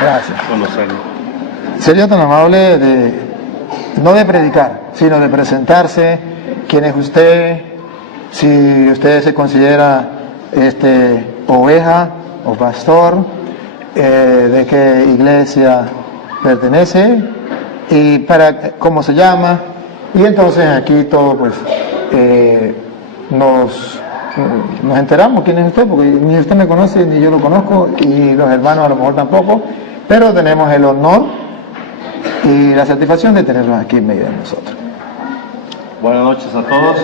Gracias. Conocerlo. Sería tan amable no de predicar, sino de presentarse, quién es usted, si usted se considera oveja o pastor, de qué iglesia pertenece y cómo se llama, y entonces aquí todo pues nos enteramos quién es usted, porque ni usted me conoce ni yo lo conozco y los hermanos a lo mejor tampoco, pero tenemos el honor y la satisfacción de tenerlos aquí en medio de nosotros. Buenas noches a todos.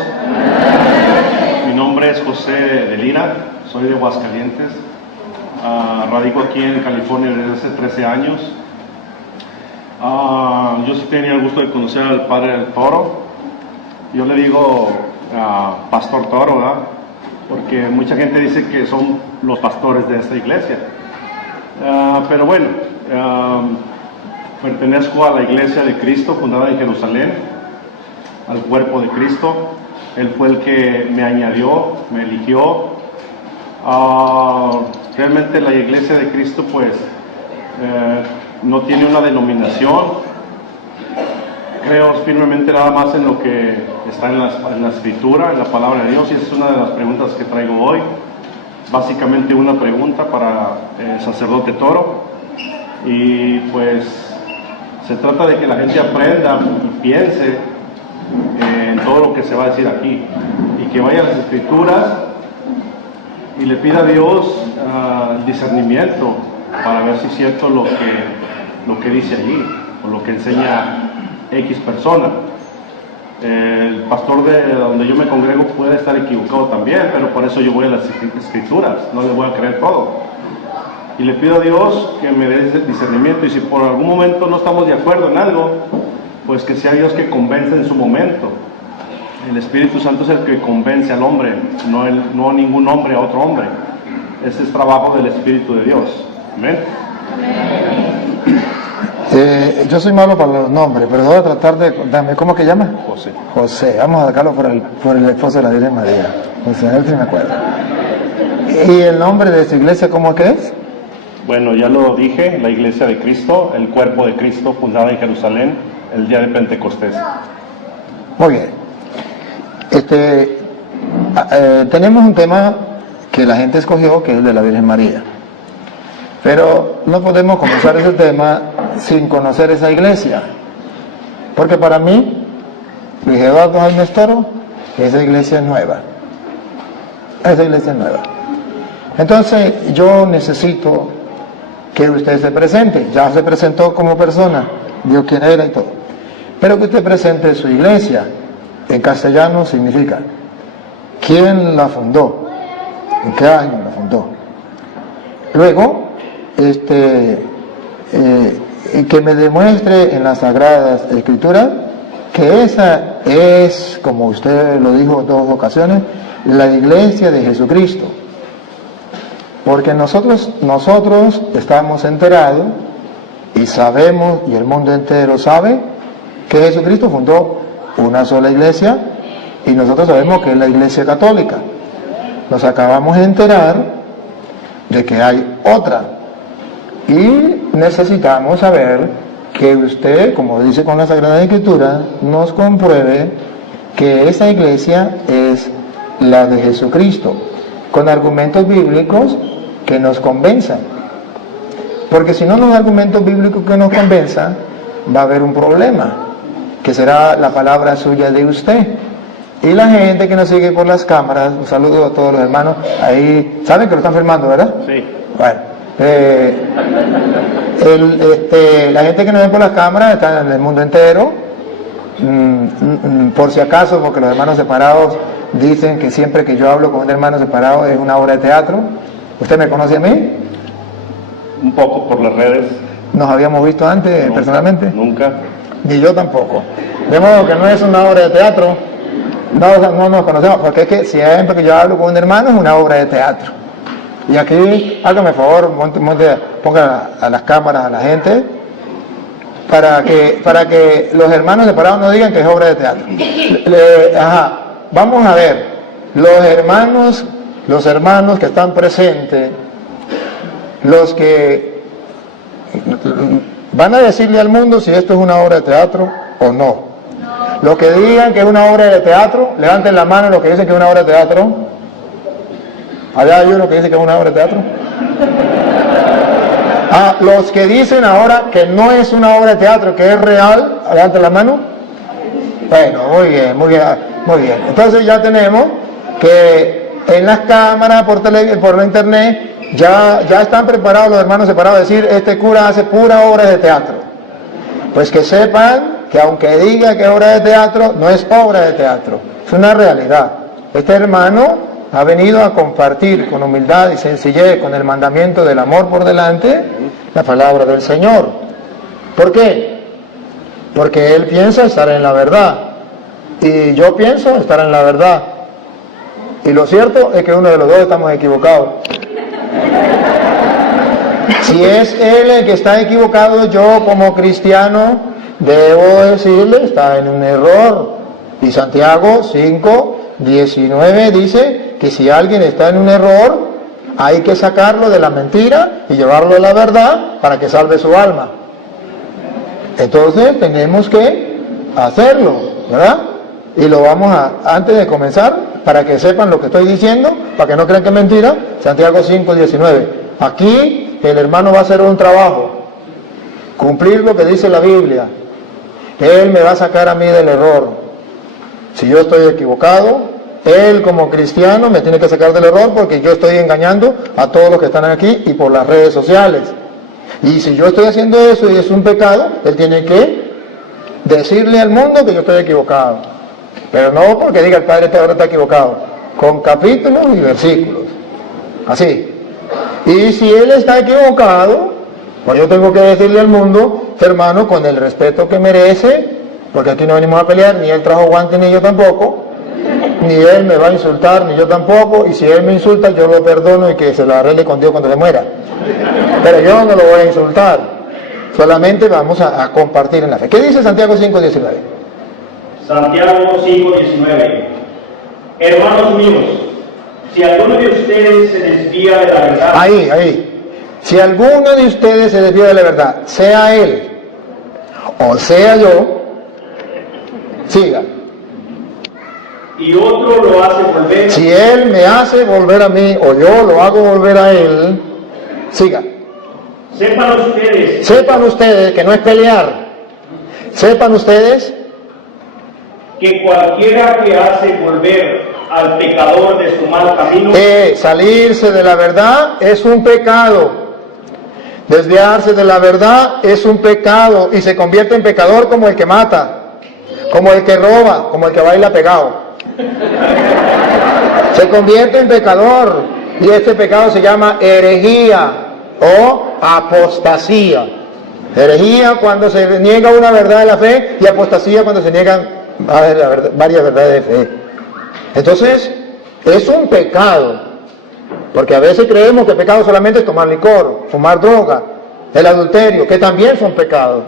Mi nombre es José de Lira, soy de Aguascalientes. Radico aquí en California desde hace 13 años. Yo sí tenía el gusto de conocer al Padre del Toro. Yo le digo Pastor Toro, ¿verdad? Porque mucha gente dice que son los pastores de esta iglesia. Pero bueno, pertenezco a la Iglesia de Cristo, fundada en Jerusalén, al cuerpo de Cristo. Él fue el que me añadió, me eligió. Realmente la Iglesia de Cristo pues no tiene una denominación. Creo firmemente nada más en lo que está en la Escritura, en la Palabra de Dios, y esa es una de las preguntas que traigo hoy. Básicamente una pregunta para el sacerdote Toro, y pues se trata de que la gente aprenda y piense en todo lo que se va a decir aquí, y que vaya a las Escrituras y le pida a Dios discernimiento para ver si es cierto lo que dice allí, o lo que enseña X persona. El pastor de donde yo me congrego puede estar equivocado también, pero por eso yo voy a las Escrituras, no le voy a creer todo. Y le pido a Dios que me dé ese discernimiento, y si por algún momento no estamos de acuerdo en algo, pues que sea Dios que convence en su momento. El Espíritu Santo es el que convence al hombre, no ningún hombre a otro hombre. Ese es trabajo del Espíritu de Dios. Amén. Yo soy malo para los nombres, pero voy a tratar de... ¿Cómo que llama? José. José, vamos a sacarlo por el esposo de la Virgen María. José, a ver si me acuerdo. ¿Y el nombre de su iglesia cómo que es? Bueno, ya lo dije, la Iglesia de Cristo, el cuerpo de Cristo, fundada en Jerusalén, el día de Pentecostés. Muy bien. Tenemos un tema que la gente escogió, que es el de la Virgen María. Pero no podemos comenzar ese tema sin conocer esa iglesia. Porque para mí, Luis Eduardo Jaime Toro, esa iglesia es nueva. Esa iglesia es nueva. Entonces, yo necesito que usted se presente. Ya se presentó como persona, dijo quién era y todo. Pero que usted presente su iglesia. En castellano significa quién la fundó, en qué año la fundó. Luego, que me demuestre en las Sagradas Escrituras que esa es, como usted lo dijo en 2 ocasiones, la iglesia de Jesucristo. Porque nosotros estamos enterados y sabemos, y el mundo entero sabe, que Jesucristo fundó una sola iglesia, y nosotros sabemos que es la Iglesia Católica. Nos acabamos de enterar de que hay otra, y necesitamos saber que usted, como dice con la Sagrada Escritura, nos compruebe que esa iglesia es la de Jesucristo, con argumentos bíblicos que nos convenzan. Porque si no, los argumentos bíblicos que nos convenzan, va a haber un problema, que será la palabra suya de usted. Y la gente que nos sigue por las cámaras, un saludo a todos los hermanos, ahí, ¿saben que lo están filmando, verdad? Sí. Bueno, la gente que nos ve por las cámaras está en el mundo entero, por si acaso, porque los hermanos separados dicen que siempre que yo hablo con un hermano separado es una obra de teatro. ¿Usted me conoce a mí? Un poco por las redes. ¿Nos habíamos visto antes personalmente? Nunca. Ni yo tampoco. De modo que no es una obra de teatro, no nos conocemos, porque es que siempre que yo hablo con un hermano es una obra de teatro. Y aquí, hágame favor, ponga a las cámaras a la gente, para que los hermanos separados no digan que es obra de teatro. Vamos a ver, los hermanos que están presentes, los que van a decirle al mundo si esto es una obra de teatro o no. Los que digan que es una obra de teatro, levanten la mano los que dicen que es una obra de teatro. Allá hay uno que dice que es una obra de teatro. Los que dicen ahora que no es una obra de teatro, que es real, levanten la mano. Bueno, muy bien, muy bien, muy bien. Entonces ya tenemos que en las cámaras, por la internet, ya están preparados los hermanos separados a decir, este cura hace pura obra de teatro. Pues que sepan que aunque diga que es obra de teatro, no es obra de teatro, es una realidad. Este hermano ha venido a compartir con humildad y sencillez, con el mandamiento del amor por delante, la palabra del Señor. ¿Por qué? Porque él piensa estar en la verdad, y yo pienso estar en la verdad. Y lo cierto es que uno de los dos estamos equivocados. Si es él el que está equivocado, yo como cristiano debo decirle, está en un error. Y Santiago 5:19 dice que si alguien está en un error, hay que sacarlo de la mentira y llevarlo a la verdad para que salve su alma. Entonces tenemos que hacerlo, ¿verdad? Y lo vamos antes de comenzar, para que sepan lo que estoy diciendo, para que no crean que es mentira, Santiago 5:19. Aquí el hermano va a hacer un trabajo, cumplir lo que dice la Biblia. Él me va a sacar a mí del error. Si yo estoy equivocado, él como cristiano me tiene que sacar del error, porque yo estoy engañando a todos los que están aquí y por las redes sociales. Y si yo estoy haciendo eso y es un pecado, él tiene que decirle al mundo que yo estoy equivocado. Pero no porque diga el padre ahora está equivocado, con capítulos y versículos. Así. Y si él está equivocado, pues yo tengo que decirle al mundo, hermano, con el respeto que merece, porque aquí no venimos a pelear, ni él trajo guantes ni yo tampoco, ni él me va a insultar, ni yo tampoco, y si él me insulta yo lo perdono y que se lo arregle con Dios cuando se muera. Pero yo no lo voy a insultar, solamente vamos a compartir en la fe. ¿Qué dice Santiago 5:19? Santiago 5:19. Hermanos míos, si alguno de ustedes se desvía de la verdad. Ahí. Si alguno de ustedes se desvía de la verdad, sea él o sea yo, siga. Y otro lo hace volver. Si él me hace volver a mí o yo lo hago volver a él, siga. Sepan ustedes que no es pelear. Sepan ustedes que cualquiera que hace volver al pecador de su mal camino, salirse de la verdad es un pecado. Desviarse de la verdad es un pecado y se convierte en pecador como el que mata, como el que roba, como el que baila pegado. Se convierte en pecador y este pecado se llama herejía o apostasía. Herejía cuando se niega una verdad de la fe y apostasía cuando se niegan varias verdades de fe. Entonces, es un pecado, porque a veces creemos que el pecado solamente es tomar licor, fumar droga, el adulterio, que también son pecados.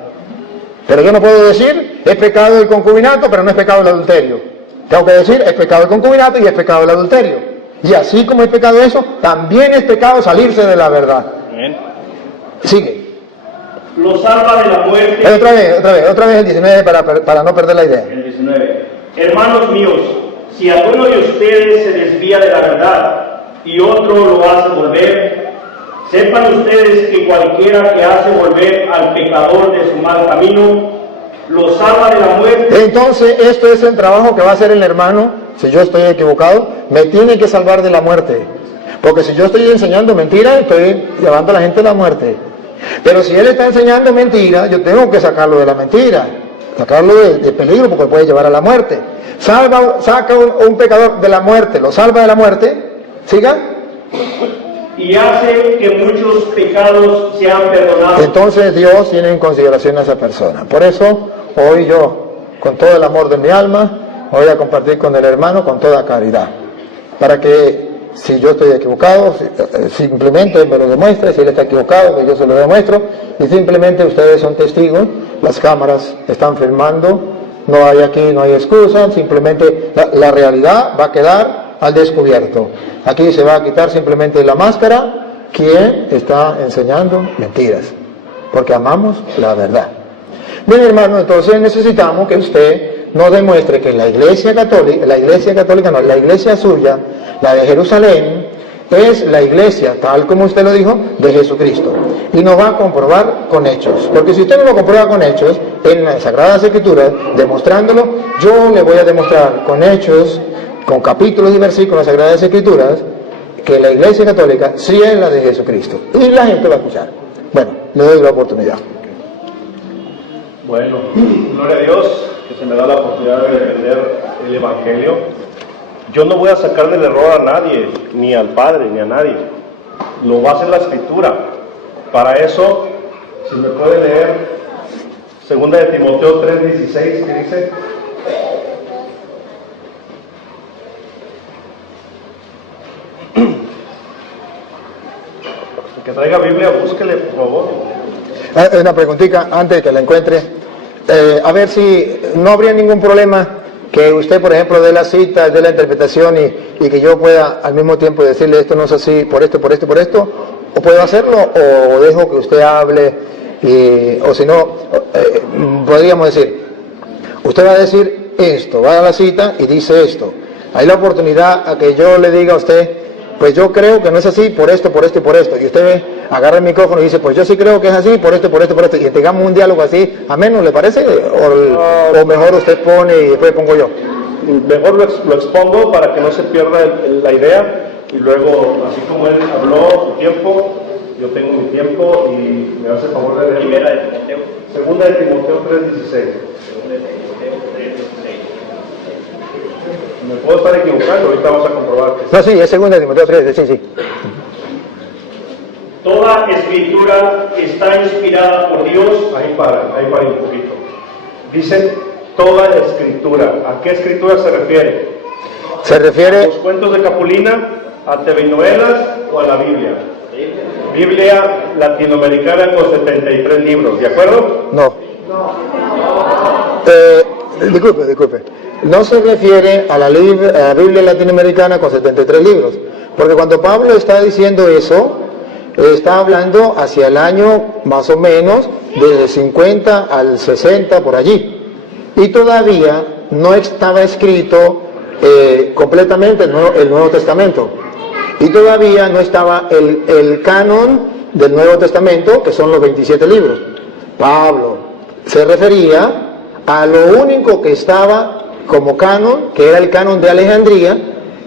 Pero yo no puedo decir, es pecado el concubinato, pero no es pecado el adulterio. Tengo que decir, es pecado el concubinato y es pecado el adulterio. Y así como es pecado eso, también es pecado salirse de la verdad. Bien. Sigue. Lo salva de la muerte. Otra vez el 19 para no perder la idea. El 19. Hermanos míos, si alguno de ustedes se desvía de la verdad y otro lo hace volver, sepan ustedes que cualquiera que hace volver al pecador de su mal camino, lo salva de la muerte. Entonces, esto es el trabajo que va a hacer el hermano. Si yo estoy equivocado, me tiene que salvar de la muerte. Porque si yo estoy enseñando mentira, estoy llevando a la gente a la muerte. Pero si él está enseñando mentira, yo tengo que sacarlo de la mentira, sacarlo de peligro, porque puede llevar a la muerte. Saca un pecador de la muerte, lo salva de la muerte. Siga. Y hace que muchos pecados sean perdonados. Entonces Dios tiene en consideración a esa persona. Por eso hoy yo, con todo el amor de mi alma, voy a compartir con el hermano con toda caridad, para que si yo estoy equivocado, simplemente él me lo demuestre. Si él está equivocado, que yo se lo demuestro, y simplemente ustedes son testigos. Las cámaras están filmando, no hay excusa, simplemente la realidad va a quedar al descubierto. Aquí se va a quitar simplemente la máscara quien está enseñando mentiras. porque amamos la verdad. Bien, hermano, entonces necesitamos que usted nos demuestre que la iglesia suya, la de Jerusalén, es la iglesia, tal como usted lo dijo, de Jesucristo. Y nos va a comprobar con hechos. Porque si usted no lo comprueba con hechos, en las Sagradas Escrituras, demostrándolo, yo le voy a demostrar con hechos, con capítulos y versículos de las Sagradas Escrituras, que la iglesia católica sí es la de Jesucristo. Y la gente va a escuchar. Bueno, le doy la oportunidad. Bueno, gloria a Dios que se me da la oportunidad de defender el Evangelio. Yo no voy a sacar del error a nadie, ni al Padre, ni a nadie. Lo va a hacer la Escritura. Para eso, si me puede leer 2 de Timoteo 3:16, que dice: el que traiga Biblia, búsquele, por favor. Una preguntita antes de que la encuentre. A ver si no habría ningún problema que usted, por ejemplo, dé la cita, dé la interpretación y que yo pueda al mismo tiempo decirle esto no es así, por esto, o puedo hacerlo, o dejo que usted hable, o si no, podríamos decir, usted va a decir esto, va a la cita y dice esto. Hay la oportunidad a que yo le diga a usted, pues yo creo que no es así, por esto, y usted agarra el micrófono y dice, pues yo sí creo que es así, por esto, y tengamos un diálogo así, ameno, ¿le parece? O mejor usted pone y después pongo yo. Mejor lo expongo para que no se pierda la idea, y luego, así como él habló su tiempo, yo tengo mi tiempo, y me hace el favor de leer. Primera de Timoteo. Segunda de Timoteo 3:16. Me puedo estar equivocando, ahorita vamos a comprobar que no, sí, es segunda de Timoteo 3, sí. Toda escritura está inspirada por Dios. Ahí para un poquito. Dice toda escritura. ¿A qué escritura se refiere? Se refiere ¿A los cuentos de Capulina, a telenovelas o a la Biblia? Biblia latinoamericana con 73 libros, ¿de acuerdo? No. Disculpe. No se refiere a la Biblia latinoamericana con 73 libros, porque cuando Pablo está diciendo eso, está hablando hacia el año más o menos de 50 al 60 por allí, y todavía no estaba escrito completamente el Nuevo Testamento, y todavía no estaba el canon del Nuevo Testamento, que son los 27 libros. Pablo se refería a lo único que estaba como canon, que era el canon de Alejandría,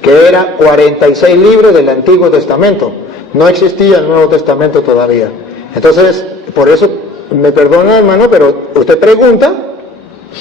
que era 46 libros del Antiguo Testamento. No existía el Nuevo Testamento todavía. Entonces, por eso, me perdona, hermano, pero usted pregunta,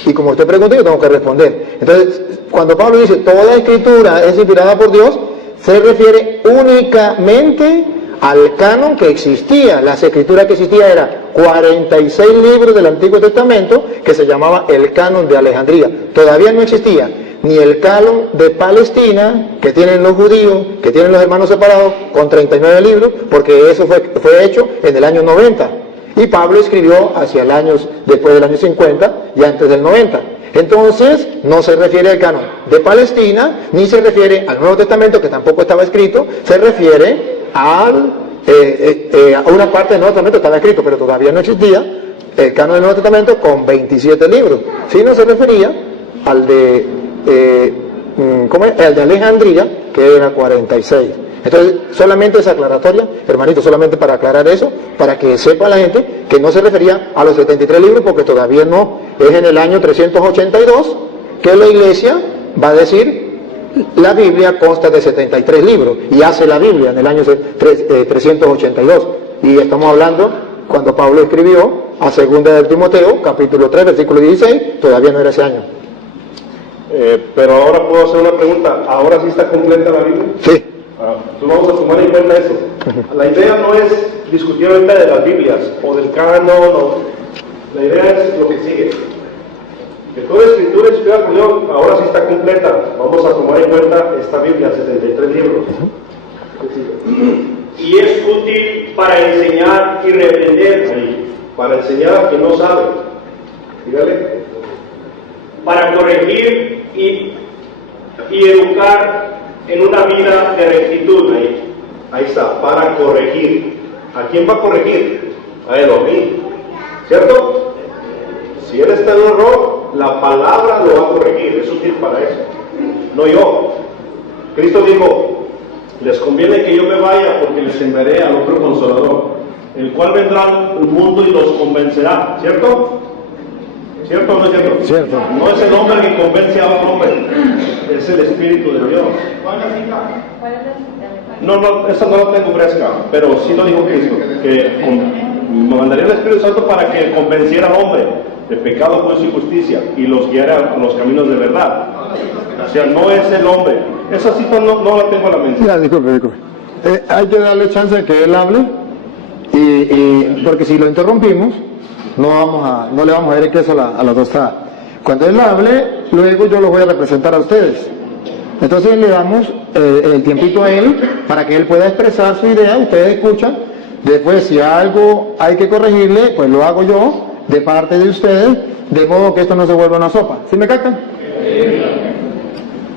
y como usted pregunta, yo tengo que responder. Entonces, cuando Pablo dice, toda escritura es inspirada por Dios, se refiere únicamente al canon que existía. Las escrituras que existía eran 46 libros del Antiguo Testamento, que se llamaba el canon de Alejandría. Todavía no existía ni el canon de Palestina, que tienen los judíos, que tienen los hermanos separados, con 39 libros, porque eso fue hecho en el año 90. Y Pablo escribió hacia el año, después del año 50 y antes del 90. Entonces, no se refiere al canon de Palestina, ni se refiere al Nuevo Testamento, que tampoco estaba escrito, se refiere a una parte del Nuevo Testamento estaba escrito, pero todavía no existía el canon del Nuevo Testamento con 27 libros. Sí, no se refería al de el de Alejandría, que era 46. Entonces, solamente esa aclaratoria, hermanito, solamente para aclarar eso, para que sepa la gente que no se refería a los 73 libros, porque todavía no, es en el año 382 que la iglesia va a decir, la Biblia consta de 73 libros, y hace la Biblia en el año 382, y estamos hablando, cuando Pablo escribió a 2 de Timoteo, capítulo 3, versículo 16, todavía no era ese año. Pero ahora puedo hacer una pregunta, ¿ahora sí está completa la Biblia? Sí. Entonces vamos a tomar en cuenta eso. La idea no es discutir ahorita de las Biblias o del canon, la idea es lo que sigue. Que toda escritura inspirada por Dios ahora sí está completa. Vamos a tomar en cuenta esta Biblia, 73 libros. Y es útil para enseñar y reprender. Para enseñar a quien no sabe. Dígale. Para corregir y educar en una vida de rectitud. Ahí está, para corregir. ¿A quién va a corregir? A él o a mí. ¿cierto? Si él está en un error, la palabra lo va a corregir, es útil para eso, no yo. Cristo dijo, les conviene que yo me vaya porque les enviaré al otro Consolador, el cual vendrá al mundo y los convencerá, ¿cierto? ¿Cierto o no es cierto? Cierto. No es el hombre que convence a otro hombre, es el Espíritu de Dios. No, esa no la tengo fresca, pero sí lo dijo Cristo, que me mandaría el Espíritu Santo para que convenciera al hombre de pecado, juicio y justicia y los guiara a los caminos de verdad. O sea, no es el hombre. Esa cita no la tengo a la mente. Ya, disculpe. Hay que darle chance de que él hable, porque si lo interrumpimos, no le vamos a dar el queso a la tostada. Cuando él hable, luego yo lo voy a representar a ustedes. Entonces le damos el tiempito a él para que él pueda expresar su idea, ustedes escuchan. Después, si algo hay que corregirle, pues lo hago yo, de parte de ustedes, de modo que esto no se vuelva una sopa. ¿Sí me captan?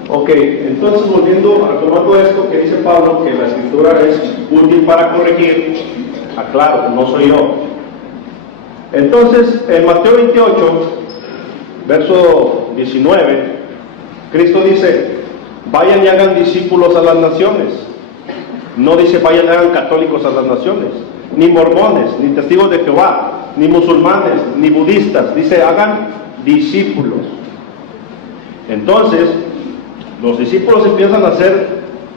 Ok, entonces volviendo a tomando esto que dice Pablo, que la escritura es útil para corregir, aclaro, no soy yo. Entonces, en Mateo 28, verso 19, Cristo dice, vayan y hagan discípulos a las naciones. No dice vayan y hagan católicos a las naciones, ni mormones, ni testigos de Jehová, ni musulmanes, ni budistas. Dice hagan discípulos. Entonces, los discípulos empiezan a ser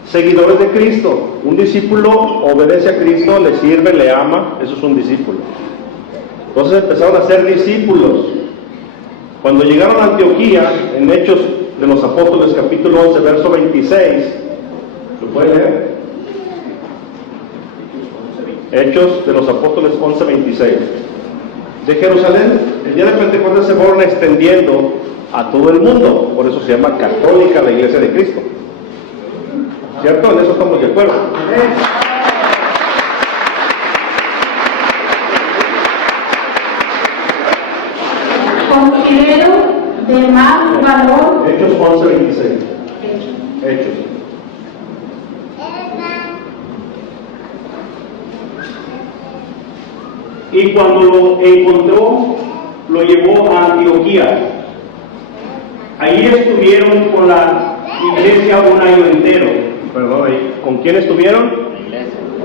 seguidores de Cristo. Un discípulo obedece a Cristo, le sirve, le ama, eso es un discípulo. Entonces empezaron a ser discípulos. Cuando llegaron a Antioquía, en Hechos de los Apóstoles, capítulo 11, verso 26, ¿lo pueden leer? Hechos de los Apóstoles 11, 26. De Jerusalén, el día de Pentecostés se fueron extendiendo a todo el mundo, por eso se llama católica la Iglesia de Cristo. ¿Cierto? En eso estamos de acuerdo. Considero de más valor. Hechos 11, 26. Hechos. Y cuando lo encontró, lo llevó a Antioquía. Allí estuvieron con la iglesia un año entero. Perdón, ¿con quién estuvieron?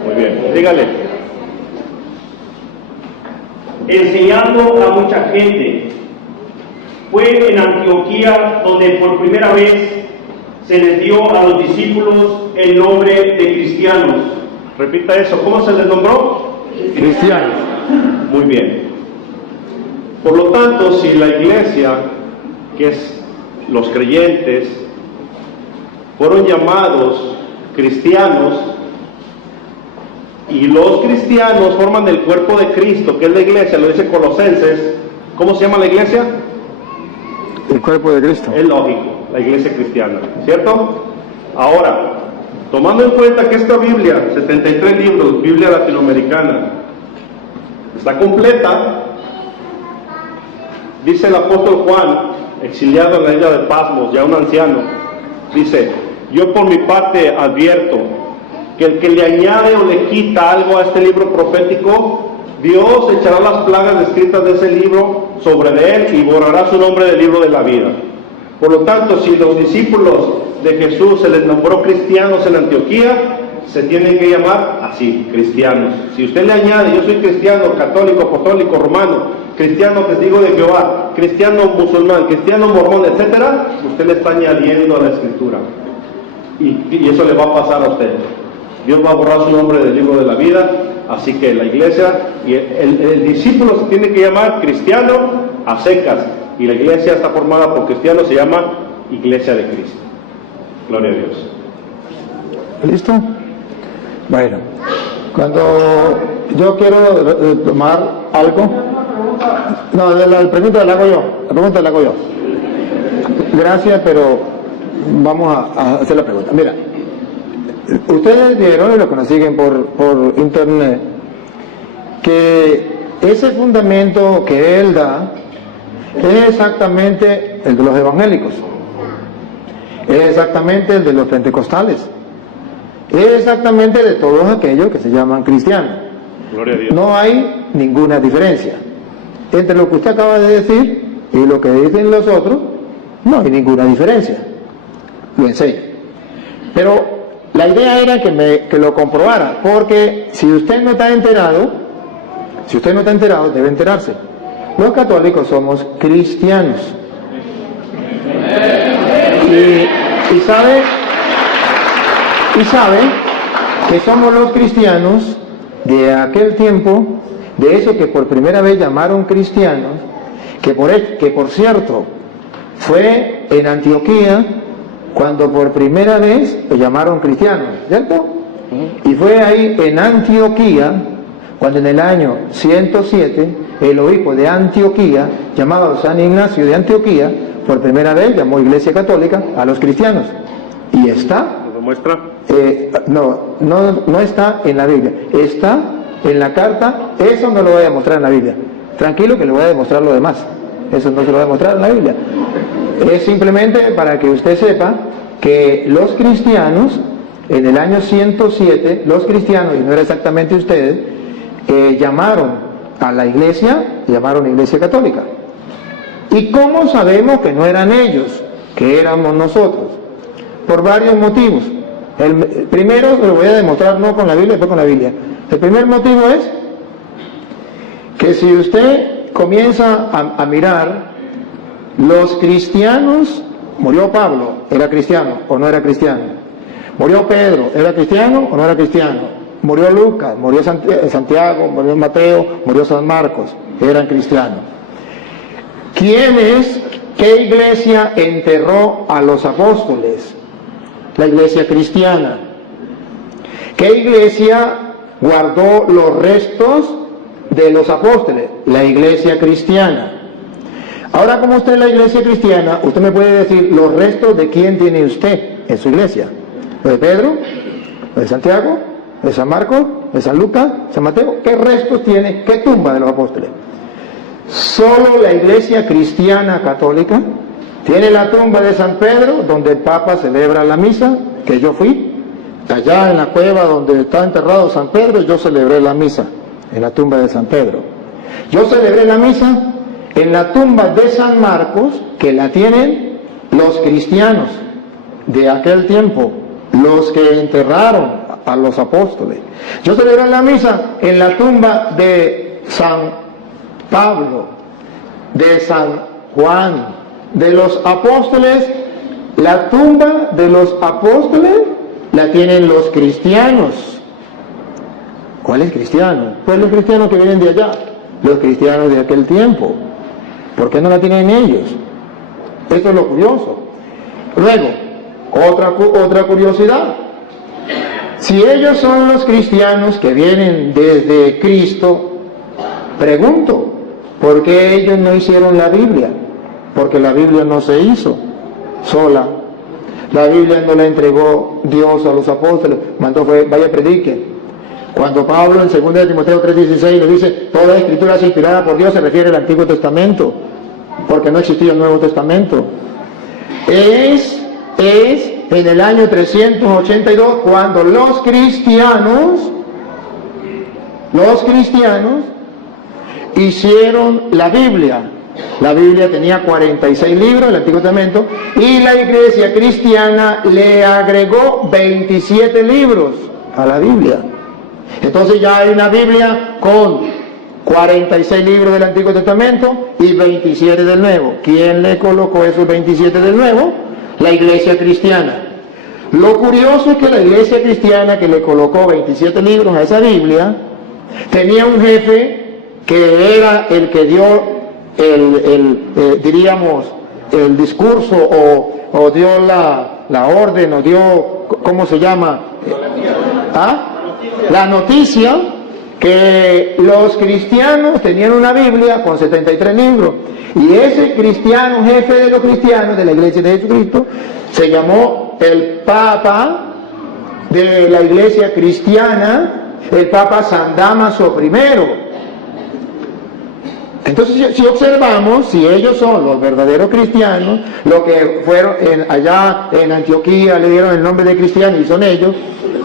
Muy bien, dígale. Enseñando a mucha gente. Fue en Antioquía donde por primera vez se les dio a los discípulos el nombre de cristianos. Repita eso, ¿cómo se les nombró? Cristianos. Muy bien. Por lo tanto, si la iglesia, que es los creyentes, fueron llamados cristianos, y los cristianos forman el cuerpo de Cristo, que es la iglesia, lo dice Colosenses, ¿cómo se llama la iglesia? El cuerpo de Cristo. Es lógico, la iglesia cristiana, ¿cierto? Ahora, tomando en cuenta que esta Biblia, 73 libros, Biblia latinoamericana, está completa, dice el apóstol Juan, exiliado en la isla de Patmos, ya un anciano, dice, yo por mi parte advierto que el que le añade o le quita algo a este libro profético, Dios echará las plagas descritas de ese libro sobre él y borrará su nombre del libro de la vida. Por lo tanto, si los discípulos de Jesús se les nombró cristianos en Antioquía, se tienen que llamar así, cristianos. Si usted le añade, yo soy cristiano, católico, apostólico, romano, cristiano, testigo de Jehová, cristiano musulmán, cristiano mormón, etcétera, usted le está añadiendo a la escritura. Y eso le va a pasar a usted. Dios va a borrar su nombre del libro de la vida, así que la iglesia y el discípulo se tiene que llamar cristiano a secas, y la iglesia está formada por cristianos, se llama Iglesia de Cristo. Gloria a Dios. ¿Listo? Bueno, cuando yo quiero tomar algo, no, la pregunta la hago yo, Gracias, pero vamos a hacer la pregunta. Mira, ustedes vieron, y los que nos siguen por internet, que ese fundamento que él da es exactamente el de los evangélicos, es exactamente el de los pentecostales, es exactamente de todos aquellos que se llaman cristianos. Gloria a Dios. No hay ninguna diferencia. entre lo que usted acaba de decir y lo que dicen los otros, no hay ninguna diferencia. Lo enseño. Pero la idea era que lo comprobara, porque si usted no está enterado, debe enterarse. Los católicos somos cristianos. Y sabe que somos los cristianos de aquel tiempo, de eso que por primera vez llamaron cristianos, que por cierto fue en Antioquía cuando por primera vez lo llamaron cristianos, ¿cierto? Y fue ahí en Antioquía cuando en el año 107 el obispo de Antioquía, llamado San Ignacio de Antioquía, por primera vez llamó Iglesia Católica a los cristianos. Y está, ¿Lo demuestra? no está en la Biblia, está en la carta. Eso no lo voy a demostrar en la Biblia, tranquilo que le voy a demostrar lo demás, eso no se lo voy a demostrar en la Biblia. Es simplemente para que usted sepa que los cristianos, en el año 107, los cristianos, y no era exactamente ustedes, llamaron a la iglesia, llamaron Iglesia Católica. ¿Y cómo sabemos que no eran ellos, que éramos nosotros? Por varios motivos. El primero lo voy a demostrar no con la Biblia, después con la Biblia. El primer motivo es que si usted comienza a mirar, los cristianos, murió Pablo, ¿era cristiano o no era cristiano? Murió Pedro, ¿era cristiano o no era cristiano? Murió Lucas, murió Santiago, murió Mateo, murió San Marcos, eran cristianos. ¿Qué iglesia enterró a los apóstoles? La iglesia cristiana. ¿Qué iglesia guardó los restos de los apóstoles? La iglesia cristiana. Ahora, como usted es la iglesia cristiana, usted me puede decir los restos de quién tiene usted en su iglesia. ¿Lo de Pedro? ¿Lo de Santiago? ¿Lo de San Marcos? ¿Lo de San Lucas? ¿San Mateo? ¿Qué restos tiene? ¿Qué tumba de los apóstoles? Solo la iglesia cristiana católica tiene la tumba de San Pedro, donde el Papa celebra la misa, que yo fui, allá en la cueva donde está enterrado San Pedro, yo celebré la misa, en la tumba de San Pedro. Yo celebré la misa en la tumba de San Marcos, que la tienen los cristianos de aquel tiempo, los que enterraron a los apóstoles. Yo celebré la misa en la tumba de San Pablo, de San Juan, de los apóstoles. La tumba de los apóstoles la tienen los cristianos. ¿Cuáles cristianos? Pues los cristianos que vienen de allá, los cristianos de aquel tiempo. ¿Por qué no la tienen ellos? Esto es lo curioso. Luego, otra curiosidad. Si ellos son los cristianos que vienen desde Cristo, pregunto, ¿por qué ellos no hicieron la Biblia? Porque la Biblia no se hizo sola. La Biblia no la entregó Dios a los apóstoles, mandó fue, vaya prediquen. Cuando Pablo en 2 de Timoteo 3:16 le dice, toda escritura es inspirada por Dios, se refiere al Antiguo Testamento, porque no existía el Nuevo Testamento. Es en el año 382 cuando los cristianos hicieron la Biblia. La Biblia tenía 46 libros, el Antiguo Testamento, y la iglesia cristiana le agregó 27 libros a la Biblia. Entonces ya hay una Biblia con 46 libros del Antiguo Testamento y 27 del Nuevo. ¿Quién le colocó esos 27 del Nuevo? La iglesia cristiana. Lo curioso es que la iglesia cristiana que le colocó 27 libros a esa Biblia tenía un jefe que era el que dio diríamos el discurso o dio la orden o dio, ¿cómo se llama? La noticia que los cristianos tenían una Biblia con 73 libros, y ese cristiano, jefe de los cristianos de la iglesia de Jesucristo, se llamó el Papa de la iglesia cristiana, el Papa San Dámaso I. Entonces, si observamos, si ellos son los verdaderos cristianos, lo que fueron allá en Antioquía le dieron el nombre de cristianos y son ellos,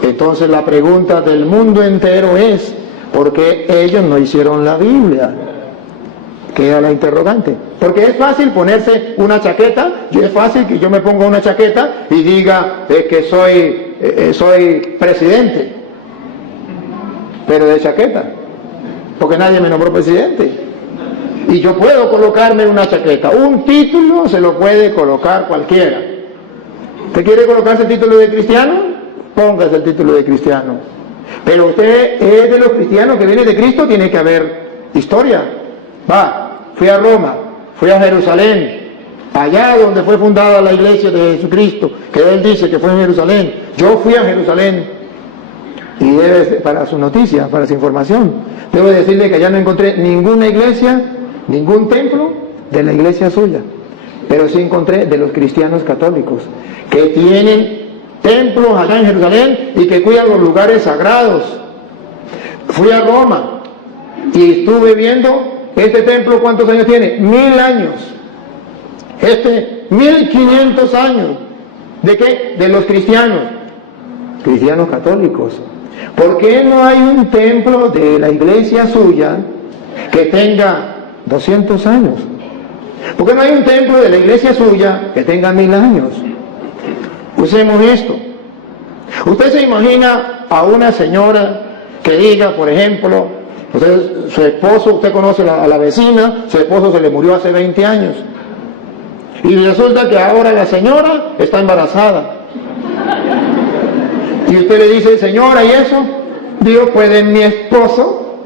entonces la pregunta del mundo entero es, ¿por qué ellos no hicieron la Biblia? queda la interrogante. Porque es fácil ponerse una chaqueta, y es fácil que yo me ponga una chaqueta y diga que soy presidente, pero de chaqueta, porque nadie me nombró presidente. Y yo puedo colocarme una chaqueta, un título se lo puede colocar cualquiera. ¿Usted quiere colocarse el título de cristiano? Póngase el título de cristiano. Pero usted es de los cristianos que vienen de Cristo, tiene que haber historia. Fui a Roma, fui a Jerusalén, allá donde fue fundada la iglesia de Jesucristo, que él dice que fue en Jerusalén. Yo fui a Jerusalén, y para su noticia, para su información, debo decirle que allá no encontré ninguna iglesia, ningún templo de la iglesia suya, pero sí encontré de los cristianos católicos, que tienen templos allá en Jerusalén y que cuidan los lugares sagrados. Fui a Roma y estuve viendo este templo. ¿Cuántos años tiene? 1000 años. 1500 años. ¿De qué? De los cristianos católicos. ¿Por qué no hay un templo de la iglesia suya que tenga 200 años? ¿Por qué no hay un templo de la iglesia suya que tenga 1000 años? Usemos esto. Usted se imagina a una señora que diga, por ejemplo, su esposo, usted conoce a la vecina, su esposo se le murió hace 20 años. Y resulta que ahora la señora está embarazada. Y usted le dice, señora, ¿y eso? Digo, pues de mi esposo.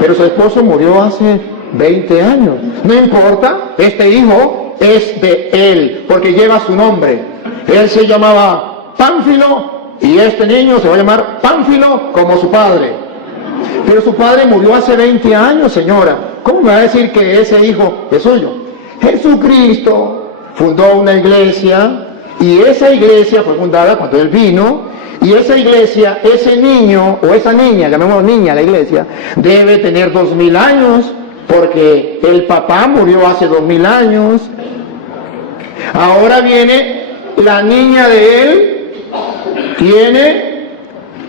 Pero su esposo murió hace 20 años. No importa, este hijo es de él, porque lleva su nombre. Él se llamaba Pánfilo, y este niño se va a llamar Pánfilo como su padre. Pero su padre murió hace 20 años, señora. ¿Cómo me va a decir que ese hijo es suyo? Jesucristo fundó una iglesia, y esa iglesia fue fundada cuando él vino, y esa iglesia, ese niño o esa niña, llamémoslo niña la iglesia, debe tener 2000 años, porque el papá murió hace 2000 años. Ahora viene la niña de él, tiene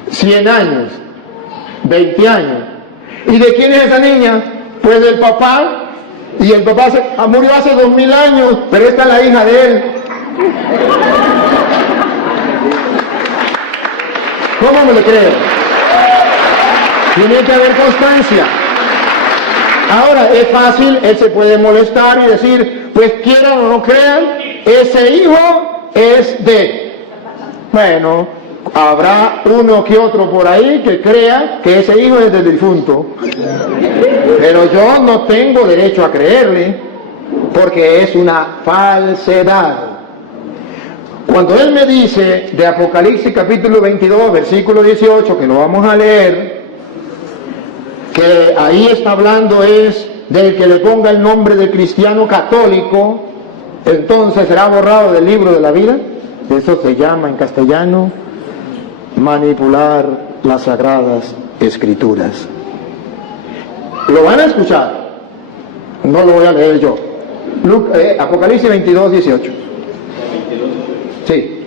100 años, 20 años. ¿Y de quién es esa niña? Pues del papá, y el papá murió hace 2000 años, pero esta es la hija de él. ¿Cómo me lo creo? Tiene que haber constancia. Ahora, es fácil, él se puede molestar y decir, pues quieran o no crean, ese hijo es de... Bueno, habrá uno que otro por ahí que crea que ese hijo es del difunto. Pero yo no tengo derecho a creerle, porque es una falsedad. Cuando él me dice de Apocalipsis capítulo 22, versículo 18, que lo vamos a leer, que ahí está hablando es del que le ponga el nombre de cristiano católico, entonces será borrado del libro de la vida. Eso se llama en castellano manipular las sagradas escrituras. Lo van a escuchar, no lo voy a leer yo. Apocalipsis 22, 18. Sí.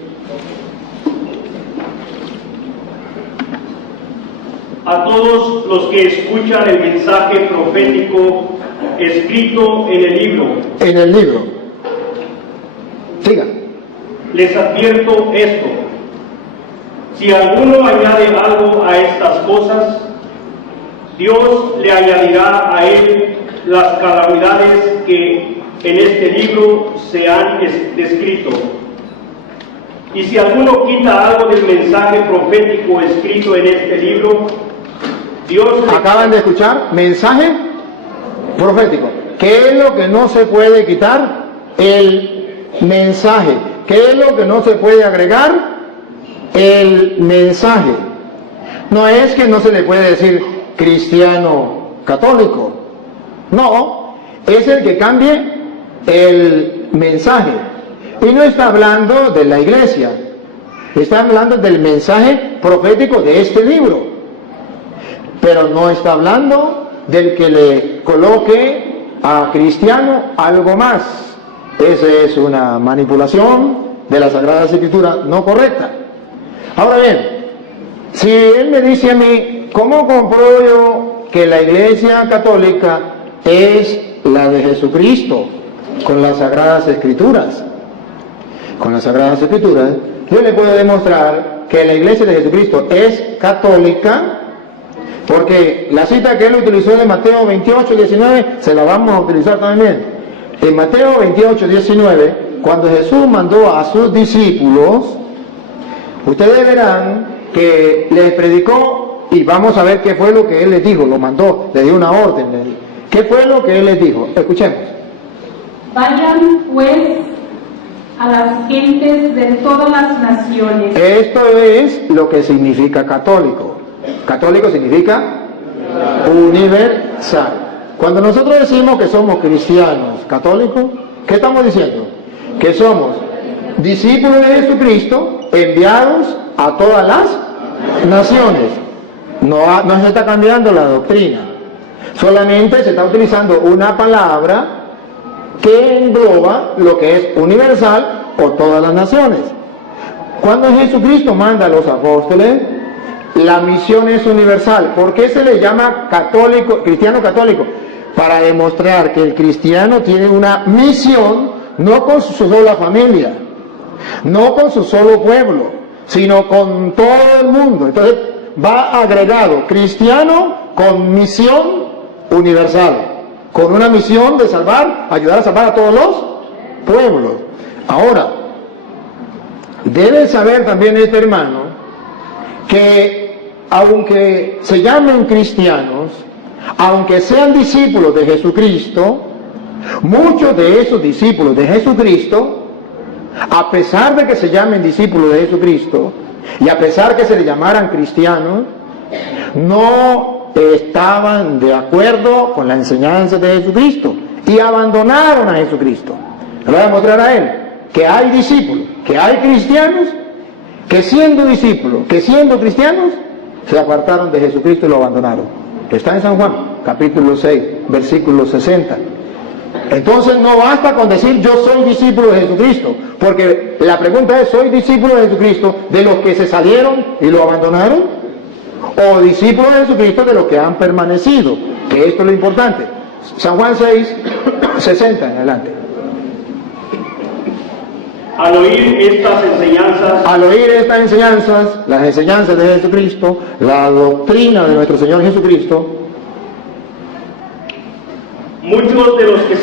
A todos los que escuchan el mensaje profético escrito en el libro. En el libro. Siga. Les advierto esto: si alguno añade algo a estas cosas, Dios le añadirá a él las calamidades que en este libro se han descrito. Y si alguno quita algo del mensaje profético escrito en este libro, Dios... Acaban de escuchar, mensaje profético. ¿Qué es lo que no se puede quitar? El mensaje. ¿Qué es lo que no se puede agregar? El mensaje. No es que no se le puede decir cristiano católico. No, es el que cambie el mensaje. Y no está hablando de la iglesia, está hablando del mensaje profético de este libro, pero no está hablando del que le coloque a cristiano algo más. Esa es una manipulación de la Sagrada Escritura no correcta. Ahora bien, si él me dice a mí, ¿cómo compruebo que la iglesia católica es la de Jesucristo, con las Sagradas Escrituras. Con las Sagradas Escrituras, yo le puedo demostrar que la iglesia de Jesucristo es católica, porque la cita que él utilizó de Mateo 28, 19, se la vamos a utilizar también. En Mateo 28, 19, cuando Jesús mandó a sus discípulos, ustedes verán que les predicó, y vamos a ver qué fue lo que él les dijo, lo mandó, le dio una orden. ¿Qué fue lo que él les dijo? Escuchemos. Vayan pues a las gentes de todas las naciones. Esto es lo que significa católico. Católico significa universal. Cuando nosotros decimos que somos cristianos católicos, ¿qué estamos diciendo? Que somos discípulos de Jesucristo enviados a todas las naciones. No se está cambiando la doctrina, solamente se está utilizando una palabra que engloba lo que es universal o todas las naciones. Cuando Jesucristo manda a los apóstoles, la misión es universal. ¿Por qué se le llama católico, cristiano católico? Para demostrar que el cristiano tiene una misión, no con su sola familia, no con su solo pueblo, sino con todo el mundo. Entonces va agregado cristiano con misión universal, con una misión de salvar, ayudar a salvar a todos los pueblos. Ahora, debe saber también este hermano que aunque se llamen cristianos, aunque sean discípulos de Jesucristo, muchos de esos discípulos de Jesucristo, a pesar de que se llamen discípulos de Jesucristo y a pesar que se les llamaran cristianos, no estaban de acuerdo con la enseñanza de Jesucristo y abandonaron a Jesucristo. Le voy a mostrar a él que hay discípulos, que hay cristianos que siendo discípulos, que siendo cristianos, se apartaron de Jesucristo y lo abandonaron. Está en San Juan, capítulo 6, versículo 60. Entonces no basta con decir yo soy discípulo de Jesucristo, porque la pregunta es, ¿soy discípulo de Jesucristo de los que se salieron y lo abandonaron? ¿O discípulo de Jesucristo de los que han permanecido? Que esto es lo importante. San Juan 6, 60 en adelante. Al oír estas enseñanzas, las enseñanzas de Jesucristo, la doctrina de nuestro Señor Jesucristo, muchos de los que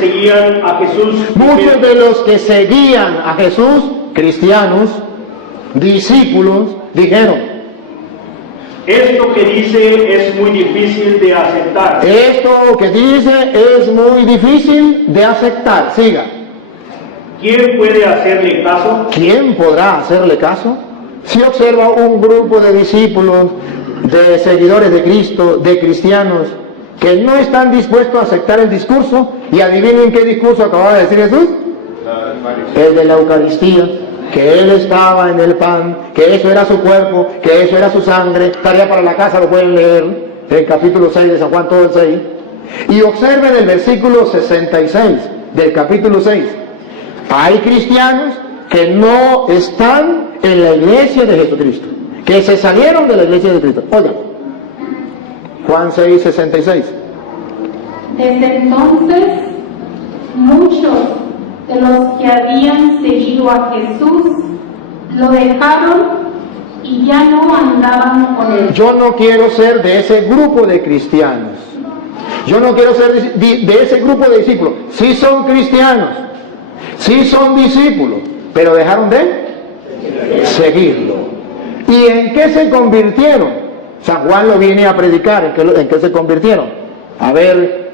seguían a Jesús, cristianos, discípulos, dijeron: esto que dice es muy difícil de aceptar. Esto que dice es muy difícil de aceptar. Siga. ¿Quién puede hacerle caso? ¿Quién podrá hacerle caso? Si observa un grupo de discípulos, de seguidores de Cristo, de cristianos, que no están dispuestos a aceptar el discurso, y adivinen qué discurso acababa de decir Jesús. El de la Eucaristía, que Él estaba en el pan, que eso era su cuerpo, que eso era su sangre. Tarea para la casa, lo pueden leer, en el capítulo 6 de San Juan, todo el 6. Y observen el versículo 66 del capítulo 6. Hay cristianos que no están en la iglesia de Jesucristo, que se salieron de la iglesia de Cristo. Oigan, Juan 6, 66. Desde entonces, muchos de los que habían seguido a Jesús lo dejaron y ya no andaban con él. Yo no quiero ser de ese grupo de cristianos. Yo no quiero ser de ese grupo de discípulos. Sí son cristianos, sí son discípulos, pero dejaron de seguirlo. ¿Y en qué se convirtieron? San Juan lo viene a predicar. ¿En qué se convirtieron? A ver,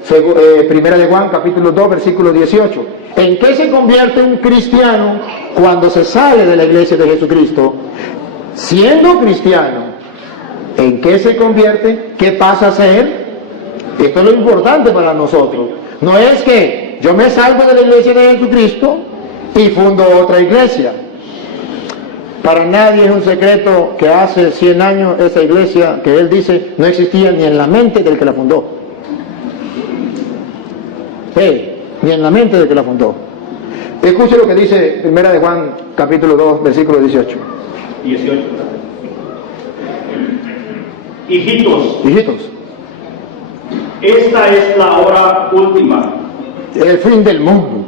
primera de Juan, capítulo 2, versículo 18. ¿En qué se convierte un cristiano cuando se sale de la iglesia de Jesucristo? Siendo cristiano, ¿en qué se convierte? ¿Qué pasa a ser? Esto es lo importante para nosotros. No es que yo me salgo de la iglesia de Jesucristo y fundo otra iglesia. Para nadie es un secreto que hace 100 años esa iglesia, que él dice, no existía ni en la mente del que la fundó. Ni en la mente del que la fundó. Escuche lo que dice primera de Juan, capítulo 2, versículo 18. 18. Hijitos, Esta es la hora última. El fin del mundo.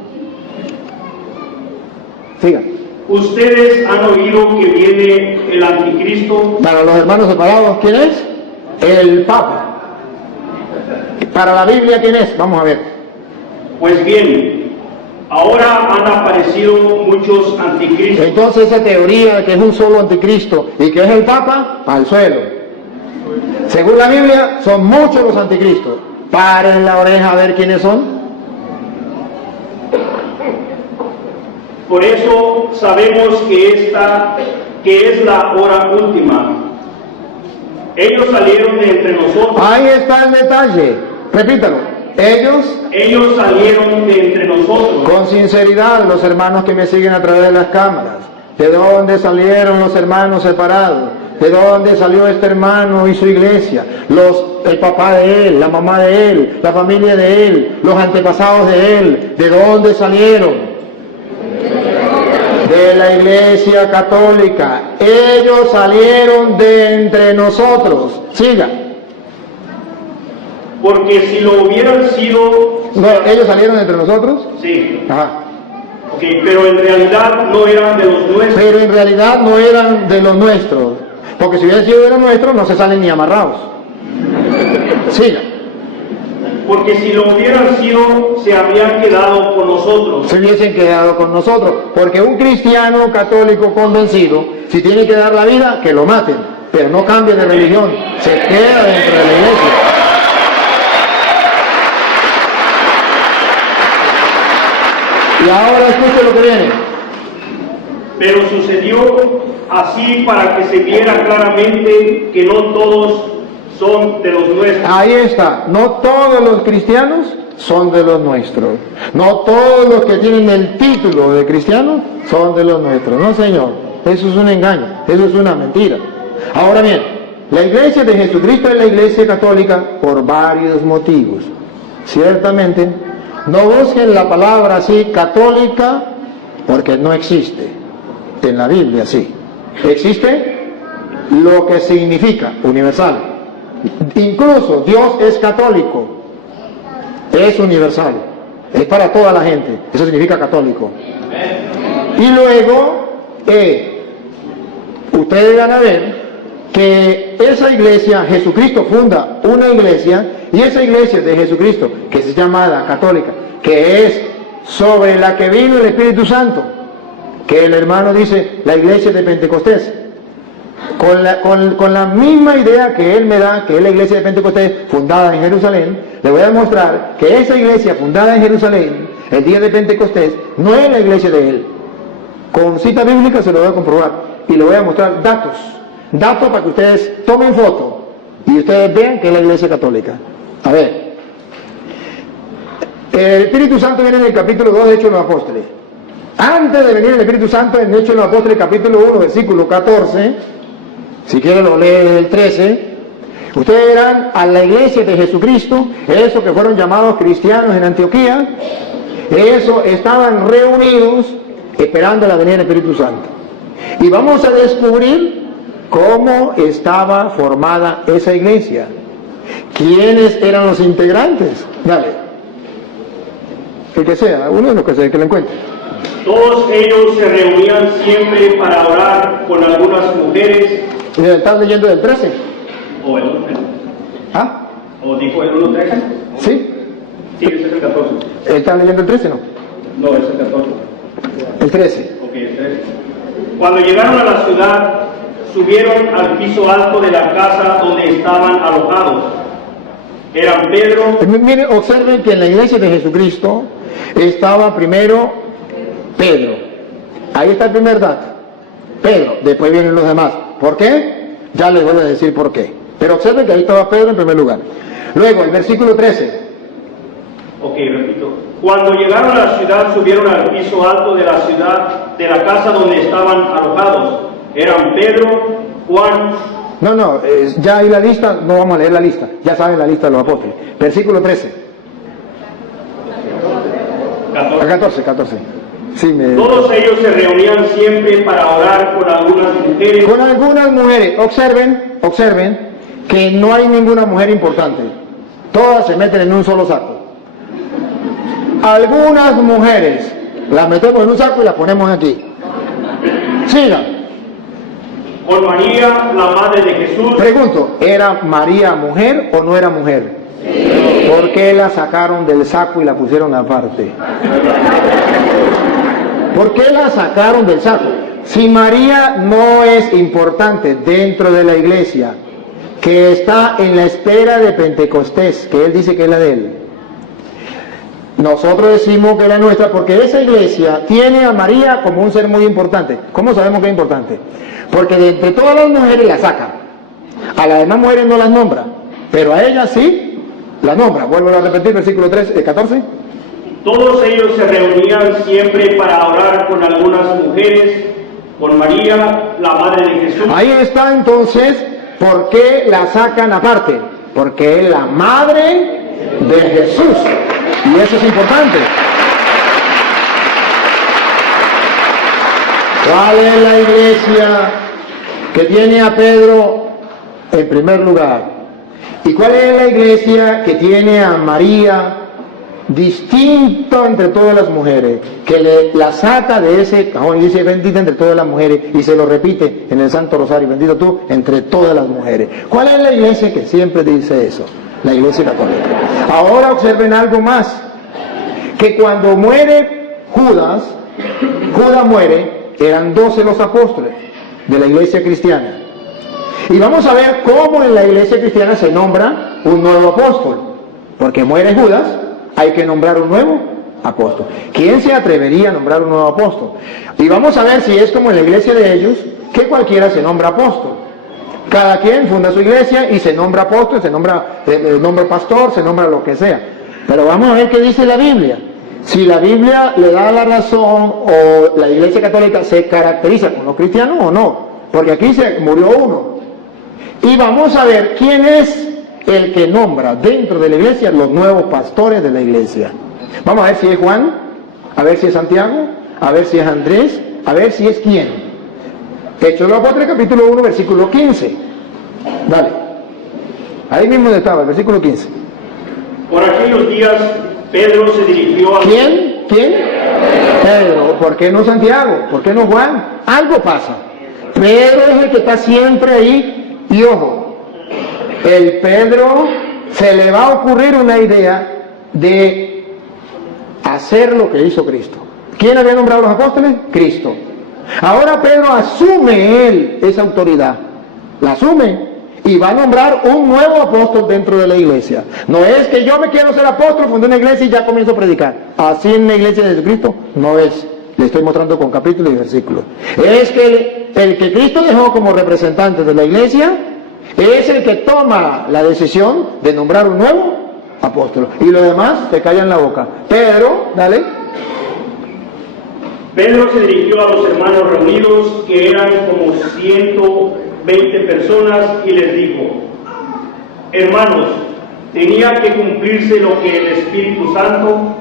Siga. Ustedes han oído que viene el anticristo. Para los hermanos separados, ¿quién es? El Papa. Para la Biblia, ¿quién es? Vamos a ver. Pues bien, ahora han aparecido muchos anticristos. Entonces esa teoría de que es un solo anticristo y que es el Papa, al suelo. Según la Biblia, son muchos los anticristos. Paren la oreja a ver quiénes son. Por eso sabemos que esta es la hora última. Ellos salieron de entre nosotros. Ahí está el detalle. Repítalo. Ellos salieron de entre nosotros. Con sinceridad, los hermanos que me siguen a través de las cámaras. ¿De dónde salieron los hermanos separados? ¿De dónde salió este hermano y su iglesia? El papá de él, la mamá de él, la familia de él, los antepasados de él. ¿De dónde salieron? De la iglesia católica. Ellos salieron de entre nosotros. Siga. Porque si lo hubieran sido... No, ¿ellos salieron de entre nosotros? Sí. Ajá. Ok, pero en realidad no eran de los nuestros. Pero en realidad no eran de los nuestros. Porque si hubieran sido de los nuestros, no se salen ni amarrados. Siga. Porque si lo hubieran sido, se habrían quedado con nosotros. Se hubiesen quedado con nosotros. Porque un cristiano católico convencido, si tiene que dar la vida, que lo maten. Pero no cambie de religión. Se queda dentro de la iglesia. Y ahora escuche lo que viene. Pero sucedió así para que se viera claramente que no todos son de los nuestros. Ahí está. No todos los cristianos son de los nuestros. No todos los que tienen el título de cristiano son de los nuestros. No, señor. Eso es un engaño. Eso es una mentira. Ahora bien, la iglesia de Jesucristo es la iglesia católica por varios motivos. Ciertamente, no busquen la palabra así, católica, porque no existe. En la Biblia sí. Existe lo que significa universal. Incluso Dios es católico. Es universal. Es para toda la gente. Eso significa católico. Y luego, ustedes van a ver que esa iglesia, Jesucristo funda una iglesia, y esa iglesia de Jesucristo, que es llamada católica, que es sobre la que vino el Espíritu Santo, que el hermano dice, la iglesia de Pentecostés, con la misma idea que él me da, que es la iglesia de Pentecostés fundada en Jerusalén, le voy a demostrar que esa iglesia fundada en Jerusalén, el día de Pentecostés, no es la iglesia de él. Con cita bíblica se lo voy a comprobar, y le voy a mostrar datos para que ustedes tomen foto, y ustedes vean que es la iglesia católica. A ver, el Espíritu Santo viene en el capítulo 2 de Hechos de los Apóstoles. Antes de venir el Espíritu Santo, en Hechos de los Apóstoles, capítulo 1, versículo 14, si quieren lo lee desde el 13, ustedes verán a la iglesia de Jesucristo, esos que fueron llamados cristianos en Antioquía, esos estaban reunidos esperando la venida del Espíritu Santo. Y vamos a descubrir cómo estaba formada esa iglesia. ¿Quiénes eran los integrantes? Dale. El que sea, uno de los que sea, que lo encuentre. Todos ellos se reunían siempre para orar con algunas mujeres. ¿Estás leyendo del 13? ¿O el 1? ¿Ah? ¿O dijo el 1:13? ¿Sí? Sí, ese es el 14. ¿Estás leyendo el 13, no? No, es el 14. El 13. Ok, el 13. Cuando llegaron a la ciudad, subieron al piso alto de la casa donde estaban alojados. Eran Pedro. Miren, observen que en la iglesia de Jesucristo estaba primero Pedro. Ahí está el primer dato. Pedro, después vienen los demás. ¿Por qué? Ya les voy a decir por qué. Pero observen que ahí estaba Pedro en primer lugar. Luego, el versículo 13. Ok, repito. Cuando llegaron a la ciudad, subieron al piso alto de la ciudad, de la casa donde estaban alojados. Eran Pedro, Juan. No, ya hay la lista, no vamos a leer la lista. Ya saben la lista de los apóstoles. Versículo 13. 14. Sí, Todos ellos se reunían siempre para orar con algunas mujeres. Con algunas mujeres. Observen que no hay ninguna mujer importante. Todas se meten en un solo saco. Algunas mujeres las metemos en un saco y las ponemos aquí. Sigan. Con María, la madre de Jesús. Pregunto, ¿era María mujer o no era mujer? ¿Por qué la sacaron del saco y la pusieron aparte? ¿Por qué la sacaron del saco? Si María no es importante dentro de la iglesia, que está en la espera de Pentecostés, que él dice que es la de él, nosotros decimos que es la nuestra porque esa iglesia tiene a María como un ser muy importante. ¿Cómo sabemos que es importante? Porque de entre todas las mujeres la saca. A las demás mujeres no las nombra, pero a ella sí la nombra. Vuelvo a repetir, versículo 14. Todos ellos se reunían siempre para orar con algunas mujeres, con María, la madre de Jesús. Ahí está entonces, ¿por qué la sacan aparte? Porque es la madre de Jesús. Y eso es importante. ¿Cuál es la iglesia que tiene a Pedro en primer lugar? ¿Y cuál es la iglesia que tiene a María distinta entre todas las mujeres? Que la saca de ese cajón y dice bendita entre todas las mujeres y se lo repite en el Santo Rosario, bendito tú entre todas las mujeres. ¿Cuál es la iglesia que siempre dice eso? La iglesia católica. Ahora observen algo más, que cuando muere Judas muere, eran 12 los apóstoles de la iglesia cristiana. Y vamos a ver cómo en la iglesia cristiana se nombra un nuevo apóstol. Porque muere Judas, hay que nombrar un nuevo apóstol. ¿Quién se atrevería a nombrar un nuevo apóstol? Y vamos a ver si es como en la iglesia de ellos, que cualquiera se nombra apóstol. Cada quien funda su iglesia y se nombra apóstol, se nombra pastor, se nombra lo que sea. Pero vamos a ver qué dice la Biblia. Si la Biblia le da la razón o la iglesia católica se caracteriza con los cristianos o no. Porque aquí se murió uno. Y vamos a ver quién es el que nombra dentro de la iglesia los nuevos pastores de la iglesia. Vamos a ver si es Juan, a ver si es Santiago, a ver si es Andrés, a ver si es quién. Hechos de los Apóstoles, capítulo 1, versículo 15. Dale. Ahí mismo estaba, el versículo 15. Por aquellos días, Pedro se dirigió a... ¿Quién? Pedro. ¿Por qué no Santiago? ¿Por qué no Juan? Algo pasa. Pedro es el que está siempre ahí. Y ojo, el Pedro se le va a ocurrir una idea de hacer lo que hizo Cristo. ¿Quién había nombrado a los apóstoles? Cristo. Ahora Pedro asume él esa autoridad, la asume y va a nombrar un nuevo apóstol dentro de la iglesia. No es que yo me quiero ser apóstol, fundé una iglesia y ya comienzo a predicar. Así en la iglesia de Jesucristo no es. Le estoy mostrando con capítulos y versículos. Es que el que Cristo dejó como representante de la iglesia es el que toma la decisión de nombrar un nuevo apóstol. Y los demás se callan la boca. Pedro, dale. Pedro se dirigió a los hermanos reunidos, que eran como 120 personas, y les dijo: hermanos, tenía que cumplirse lo que el Espíritu Santo,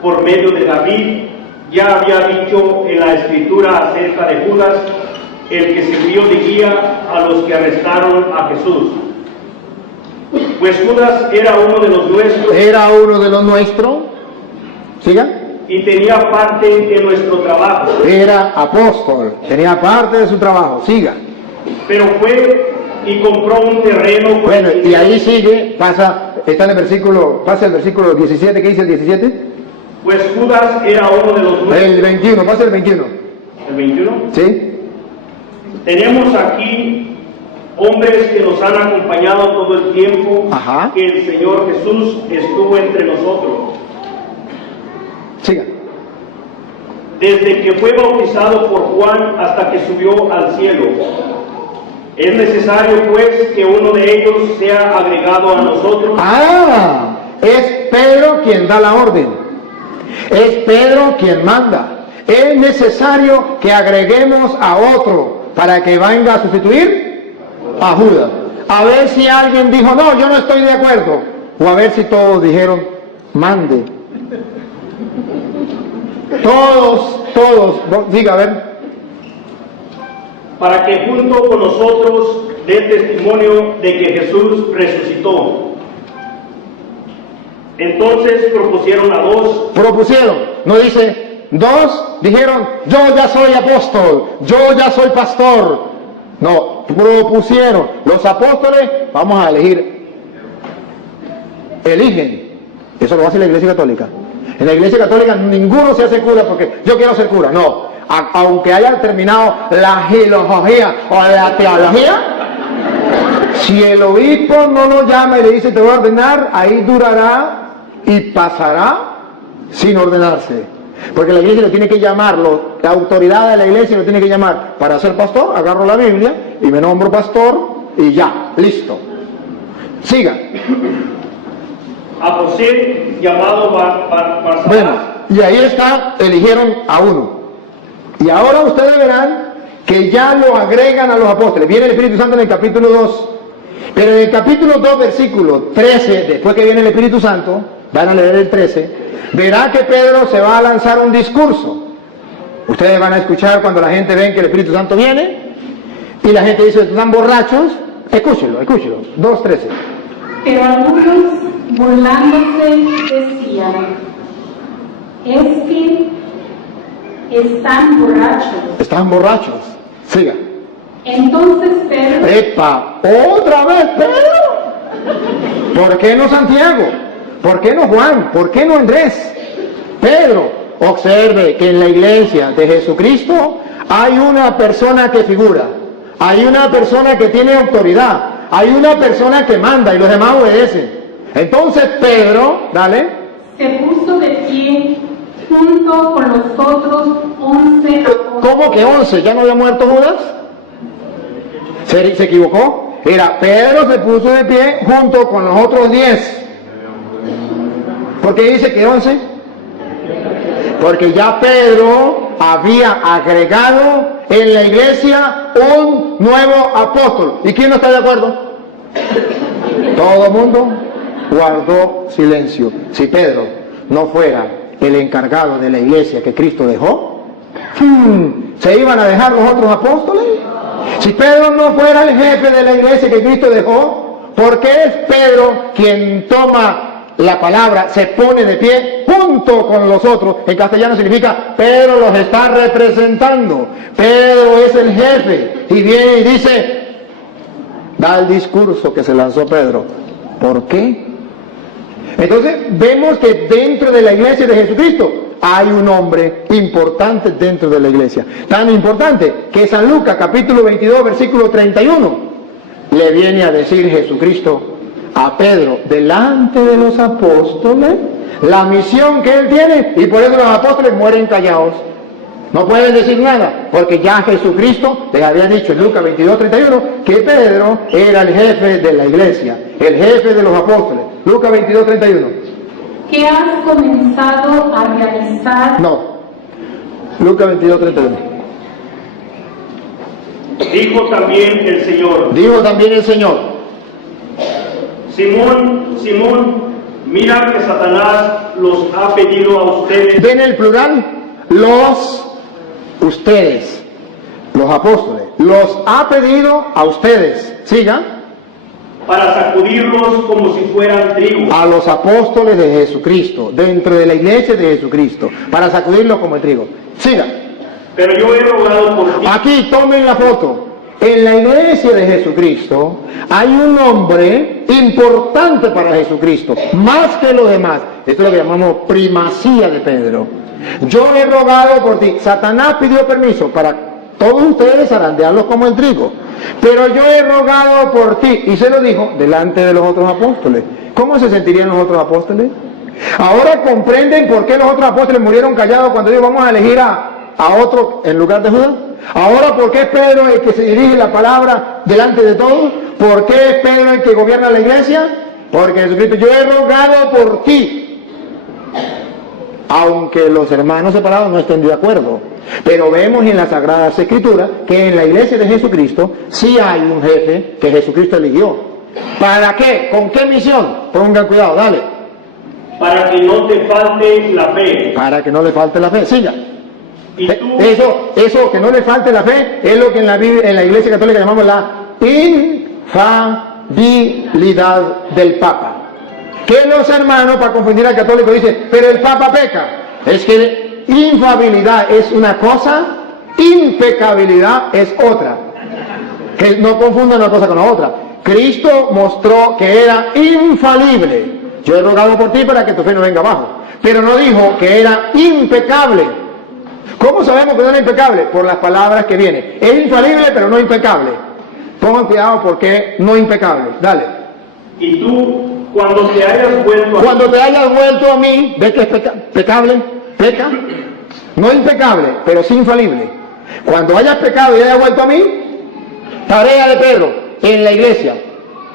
por medio de David, ya había dicho en la Escritura acerca de Judas, el que sirvió de guía a los que arrestaron a Jesús. Pues Judas era uno de los nuestros. Era uno de los nuestros. ¿Siga? Y tenía parte en nuestro trabajo. Era apóstol, tenía parte de su trabajo. Siga. Pero fue y compró un terreno. Bueno, y ahí sigue, pasa el versículo 17, ¿qué dice el 17? Pues Judas era uno de los nuestros. El 21, pasa el 21. ¿El 21? ¿Sí? Tenemos aquí hombres que nos han acompañado todo el tiempo. Ajá. Que el Señor Jesús estuvo entre nosotros. Siga. Desde que fue bautizado por Juan hasta que subió al cielo. Es necesario pues que uno de ellos sea agregado a nosotros. Es Pedro quien da la orden. Es Pedro quien manda. Es necesario que agreguemos a otro para que venga a sustituir a Judas. A ver si alguien dijo, no, yo no estoy de acuerdo. O a ver si todos dijeron, mande. Todos, diga, a ver. Para que junto con nosotros dé testimonio de que Jesús resucitó. Entonces propusieron a dos. Propusieron, no dice, dos dijeron, yo ya soy apóstol, yo ya soy pastor. No, propusieron. Los apóstoles, vamos a elegir. Eligen. Eso lo hace la Iglesia Católica. En la Iglesia Católica ninguno se hace cura porque yo quiero ser cura. No, aunque haya terminado la filosofía o la teología, si el obispo no lo llama y le dice te voy a ordenar, ahí durará y pasará sin ordenarse. Porque la iglesia lo tiene que llamar, la autoridad de la iglesia lo tiene que llamar. Para ser pastor, agarro la Biblia y me nombro pastor y ya, listo. Siga. A José, llamado Barsabás. Bueno, y ahí está, eligieron a uno. Y ahora ustedes verán que ya lo agregan a los apóstoles. Viene el Espíritu Santo en el capítulo 2. Pero en el capítulo 2, versículo 13, después que viene el Espíritu Santo, van a leer el 13, verá que Pedro se va a lanzar un discurso. Ustedes van a escuchar cuando la gente ve que el Espíritu Santo viene y la gente dice, están borrachos. Escúchelo, 2:13. Pero algunos, burlándose, decían, es que están borrachos. Están borrachos. Siga. Entonces Pedro, ¡Epa! ¿Otra vez Pedro? ¿Por qué no Santiago? ¿Por qué no Juan? ¿Por qué no Andrés? Pedro, observe que en la iglesia de Jesucristo hay una persona que figura, hay una persona que tiene autoridad, hay una persona que manda y los demás obedecen. Entonces Pedro, dale, se puso de pie junto con los otros 11 apóstoles. ¿cómo que 11? ¿Ya no había muerto Judas? ¿Se equivocó? Era Pedro se puso de pie junto con los otros 10. ¿Por qué dice que 11? Porque ya Pedro había agregado en la iglesia un nuevo apóstol. ¿Y quién no está de acuerdo? Todo el mundo guardó silencio. Si Pedro no fuera el encargado de la iglesia que Cristo dejó, ¿se iban a dejar los otros apóstoles? Si Pedro no fuera el jefe de la iglesia que Cristo dejó, ¿por qué es Pedro quien toma la palabra, se pone de pie junto con los otros? En castellano significa Pedro los está representando. Pedro es el jefe y viene y dice, da el discurso que se lanzó Pedro. ¿Por qué? Entonces vemos que dentro de la iglesia de Jesucristo hay un hombre importante dentro de la iglesia, tan importante que San Lucas capítulo 22 versículo 31 le viene a decir Jesucristo a Pedro delante de los apóstoles la misión que él tiene, y por eso los apóstoles mueren callados, no pueden decir nada, porque ya Jesucristo les había dicho en Lucas 22, 31 que Pedro era el jefe de la iglesia, el jefe de los apóstoles. Lucas 22, 31. ¿Qué has comenzado a realizar? No. Lucas 22, 31. Dijo también el Señor, Dijo también el Señor, Simón, Simón, mira que Satanás los ha pedido a ustedes. ven el plural, ustedes, los apóstoles, los ha pedido a ustedes. Siga. Para sacudirlos como si fueran trigo. A los apóstoles de Jesucristo, dentro de la iglesia de Jesucristo, para sacudirlos como el trigo. Siga. Pero yo he rogado por ti. Aquí tomen la foto. En la iglesia de Jesucristo hay un hombre importante para Jesucristo, más que los demás. Esto es lo que llamamos primacía de Pedro. Yo he rogado por ti. Satanás pidió permiso para todos ustedes zarandearlos como el trigo, pero yo he rogado por ti, y se lo dijo delante de los otros apóstoles. ¿Cómo se sentirían los otros apóstoles? Ahora comprenden por qué los otros apóstoles murieron callados cuando dijo vamos a elegir a otro en lugar de Judas. Ahora, ¿por qué es Pedro el que se dirige la palabra delante de todos? ¿Por qué es Pedro el que gobierna la iglesia? Porque Jesucristo, yo he rogado por ti, aunque los hermanos separados no estén de acuerdo. Pero vemos en las Sagradas Escrituras que en la iglesia de Jesucristo sí hay un jefe que Jesucristo eligió. ¿Para qué? ¿Con qué misión? Pongan cuidado, dale. Para que no te falte la fe. Para que no le falte la fe, siga. Y tú, Eso que no le falte la fe es lo que en la iglesia católica llamamos la infalibilidad del Papa. que los hermanos, para confundir al católico, dicen, pero el Papa peca. Es que infalibilidad es una cosa, impecabilidad es otra. Que no confundan una cosa con la otra. Cristo mostró que era infalible. Yo he rogado por ti para que tu fe no venga abajo. Pero no dijo que era impecable. ¿Cómo sabemos que no era impecable? Por las palabras que vienen. Es infalible, pero no impecable. Pongan cuidado porque no impecable. Dale. Y tú, cuando te hayas vuelto a Cuando te hayas vuelto a mí, ¿ves que es pecable? ¿Peca? No impecable, pero sí infalible. Cuando hayas pecado y hayas vuelto a mí, tarea de Pedro en la iglesia.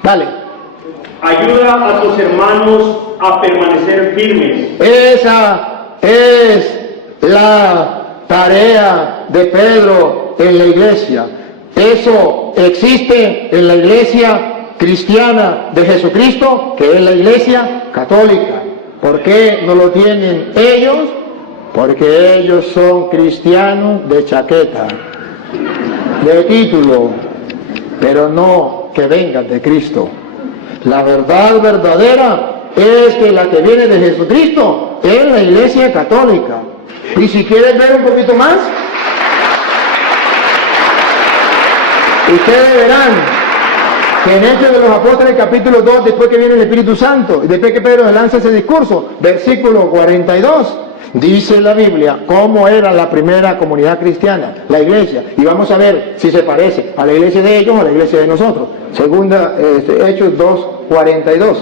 Dale. ayuda a tus hermanos a permanecer firmes. Esa es la tarea de Pedro en la iglesia. Eso existe en la iglesia cristiana de Jesucristo, que es la iglesia católica. ¿Por qué no lo tienen ellos? Porque ellos son cristianos de chaqueta, de título, pero no que vengan de Cristo. La verdad verdadera es que la que viene de Jesucristo es la iglesia católica. Y si quieres ver un poquito más, ustedes verán que en Hechos de los Apóstoles capítulo 2, después que viene el Espíritu Santo, y después que Pedro lanza ese discurso, versículo 42, dice la Biblia cómo era la primera comunidad cristiana, la iglesia, y vamos a ver si se parece a la iglesia de ellos o a la iglesia de nosotros. Segunda, Hechos 2, 42.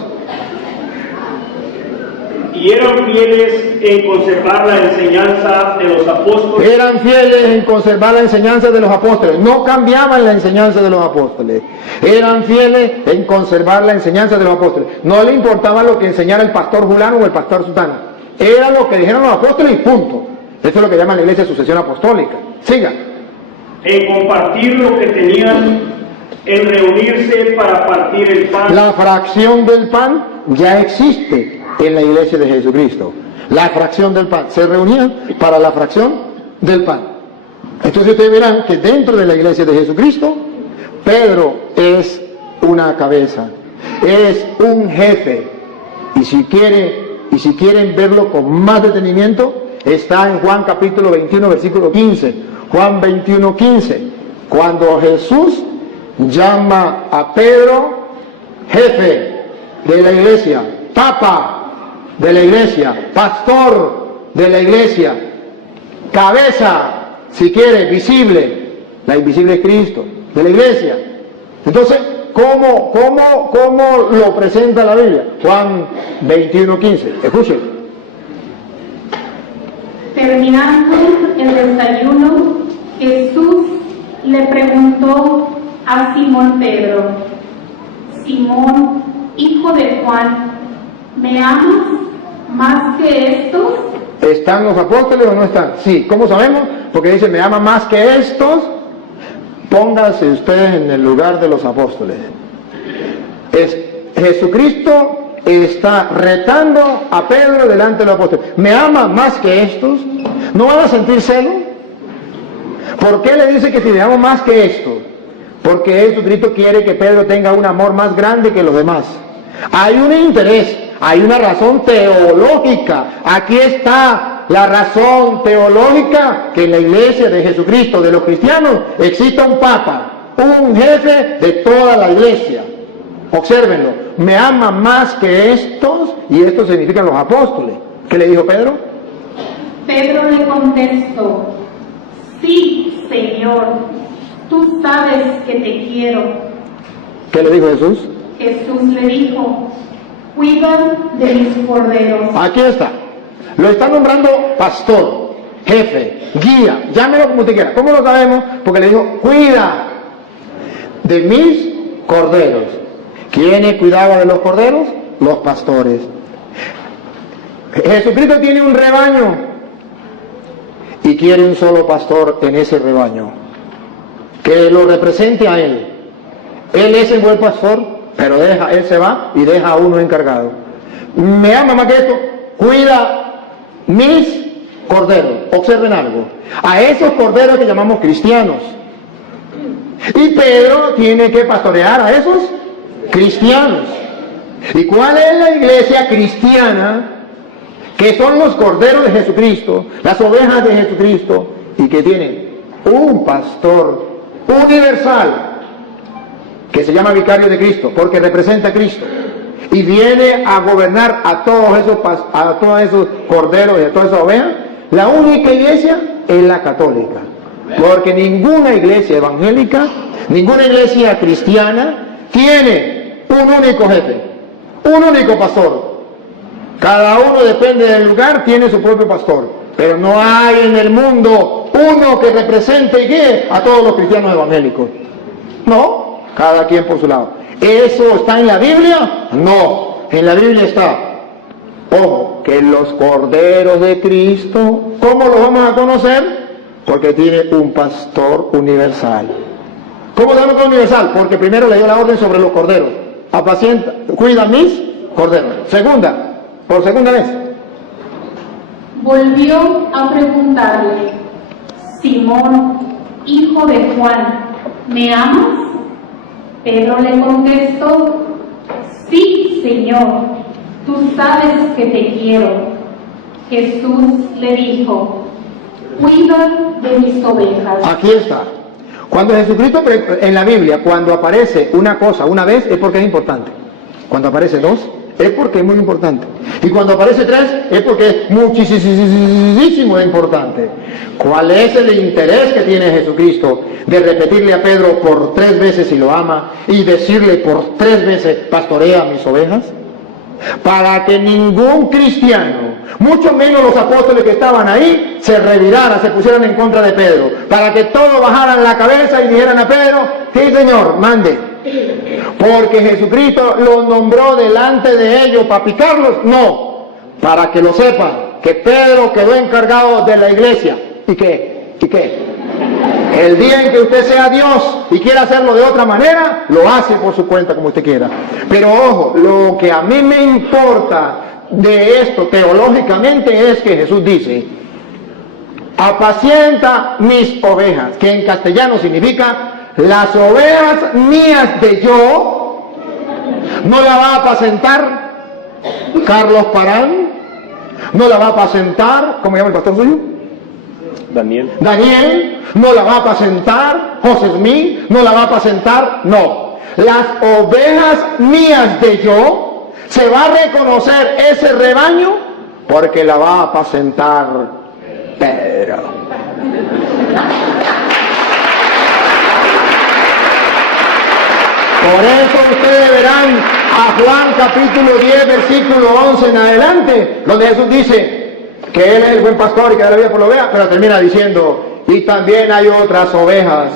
Y eran fieles en conservar la enseñanza de los apóstoles. Eran fieles en conservar la enseñanza de los apóstoles. No cambiaban la enseñanza de los apóstoles. Eran fieles en conservar la enseñanza de los apóstoles. No le importaba lo que enseñara el pastor fulano o el pastor sutano. Era lo que dijeron los apóstoles y punto. Eso es lo que llama la iglesia sucesión apostólica. Siga. En compartir lo que tenían, en reunirse para partir el pan. La fracción del pan ya existe en la iglesia de Jesucristo. La fracción del pan. Se reunían para la fracción del pan. Entonces ustedes verán que dentro de la iglesia de Jesucristo, Pedro es una cabeza, es un jefe. Y si quieren verlo con más detenimiento, está en Juan capítulo 21, versículo 15. Juan 21, 15. Cuando Jesús llama a Pedro jefe de la iglesia, papa de la iglesia, pastor de la iglesia, cabeza, si quiere, visible. La invisible es Cristo, de la iglesia. Entonces, ¿cómo lo presenta la Biblia? Juan 21, 15. Escuchen. Terminando el desayuno, Jesús le preguntó a Simón Pedro: Simón, hijo de Juan, ¿me amas más que estos? ¿Están los apóstoles o no están? Sí. ¿Cómo sabemos? Porque dice, me ama más que estos. Pónganse ustedes en el lugar de los apóstoles. Jesucristo está retando a Pedro delante de los apóstoles. ¿Me ama más que estos? ¿No van a sentir celo? ¿Por qué le dice que si me amo más que estos? Porque Jesucristo quiere que Pedro tenga un amor más grande que los demás. Hay un interés, hay una razón teológica. Aquí está la razón teológica, que en la iglesia de Jesucristo, de los cristianos, exista un papa, un jefe de toda la iglesia. Obsérvenlo, me ama más que estos, y estos significan los apóstoles. ¿Qué le dijo Pedro? Pedro le contestó: sí, Señor, tú sabes que te quiero. ¿Qué le dijo Jesús? Jesús le dijo: cuida de mis corderos. Aquí está. Lo está nombrando pastor, jefe, guía, llámelo como usted quiera. ¿Cómo lo sabemos? Porque le dijo, cuida de mis corderos. ¿Quiénes cuidaban de los corderos? Los pastores. Jesucristo tiene un rebaño y quiere un solo pastor en ese rebaño, que lo represente a él. Él es el buen pastor, pero él se va y deja a uno encargado. Me ama más que esto, cuida mis corderos. Observen algo, a esos corderos que llamamos cristianos. Y Pedro tiene que pastorear a esos cristianos. ¿Y cuál es la iglesia cristiana? Que son los corderos de Jesucristo, las ovejas de Jesucristo, y que tienen un pastor universal, que se llama vicario de Cristo, porque representa a Cristo, y viene a gobernar a todos esos corderos y a todas esas ovejas. La única iglesia es la católica, porque ninguna iglesia evangélica, ninguna iglesia cristiana tiene un único jefe, un único pastor. Cada uno, depende del lugar, tiene su propio pastor, pero no hay en el mundo uno que represente y guíe a todos los cristianos evangélicos. No, cada quien por su lado. ¿Eso está en la Biblia? No, en la Biblia está, ojo, que los corderos de Cristo, ¿cómo los vamos a conocer? Porque tiene un pastor universal. ¿Cómo se llama universal? Porque primero le dio la orden sobre los corderos. Apacienta, cuida mis corderos. Segunda, por segunda vez. Volvió a preguntarle: Simón, hijo de Juan, ¿me amas? Pedro le contestó: sí, Señor, tú sabes que te quiero. Jesús le dijo: cuida de mis ovejas. Aquí está. Cuando Jesucristo, en la Biblia, cuando aparece una cosa una vez, es porque es importante. Cuando aparece dos, es porque es muy importante. Y cuando aparece tres, es porque es muchísimo importante. ¿Cuál es el interés que tiene Jesucristo de repetirle a Pedro por 3 veces si lo ama y decirle por 3 veces: pastorea mis ovejas? Para que ningún cristiano, mucho menos los apóstoles que estaban ahí, se reviraran, se pusieran en contra de Pedro. Para que todos bajaran la cabeza y dijeran a Pedro: sí, Señor, mande. Porque Jesucristo los nombró delante de ellos para picarlos. No, para que lo sepan, que Pedro quedó encargado de la iglesia. ¿Y qué? El día en que usted sea Dios y quiera hacerlo de otra manera, lo hace por su cuenta, como usted quiera. Pero ojo, lo que a mí me importa de esto teológicamente es que Jesús dice: apacienta mis ovejas, que en castellano significa: las ovejas mías de yo. No la va a apacentar Carlos Parán, no la va a apacentar, ¿cómo llama el pastor suyo? Daniel, no la va a apacentar José Smith, no la va a apacentar, no. Las ovejas mías de yo, se va a reconocer ese rebaño porque la va a apacentar Pedro. Por eso ustedes verán a Juan capítulo 10, versículo 11 en adelante, donde Jesús dice que Él es el buen pastor y que da la vida por la oveja, pero termina diciendo: y también hay otras ovejas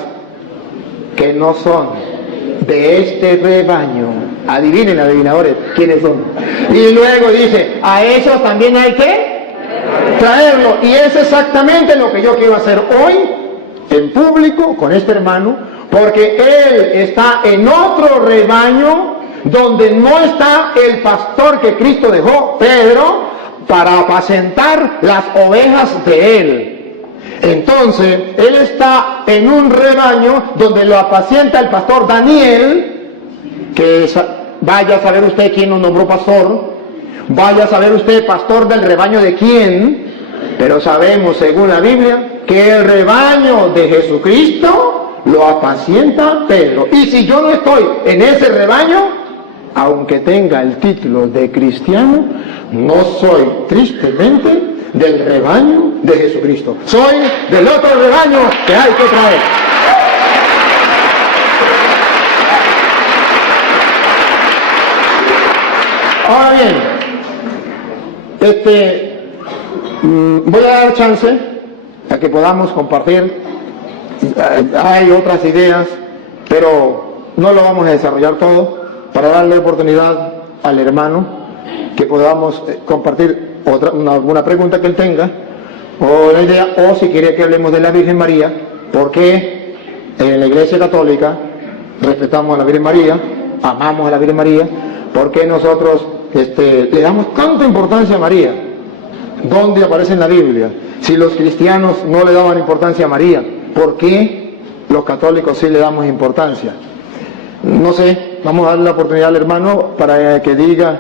que no son de este rebaño. Adivinen, adivinadores, quiénes son. Y luego dice: a esos también hay que traerlo. Y es exactamente lo que yo quiero hacer hoy en público con este hermano, porque él está en otro rebaño donde no está el pastor que Cristo dejó, Pedro, para apacentar las ovejas de él. Entonces, él está en un rebaño donde lo apacienta el pastor Daniel, que vaya a saber usted quién nos nombró pastor, vaya a saber usted pastor del rebaño de quién, pero sabemos según la Biblia que el rebaño de Jesucristo lo apacienta Pedro. Y si yo no estoy en ese rebaño, aunque tenga el título de cristiano, no soy tristemente del rebaño de Jesucristo. Soy del otro rebaño que hay que traer. Ahora bien, voy a dar chance a que podamos compartir. Hay otras ideas, pero no lo vamos a desarrollar todo, para darle oportunidad al hermano que podamos compartir alguna pregunta que él tenga, o una idea, o si quiere que hablemos de la Virgen María, porque en la Iglesia Católica respetamos a la Virgen María, amamos a la Virgen María, porque nosotros le damos tanta importancia a María. ¿Dónde aparece en la Biblia? Si los cristianos no le daban importancia a María, ¿por qué los católicos sí le damos importancia? No sé, vamos a darle la oportunidad al hermano para que diga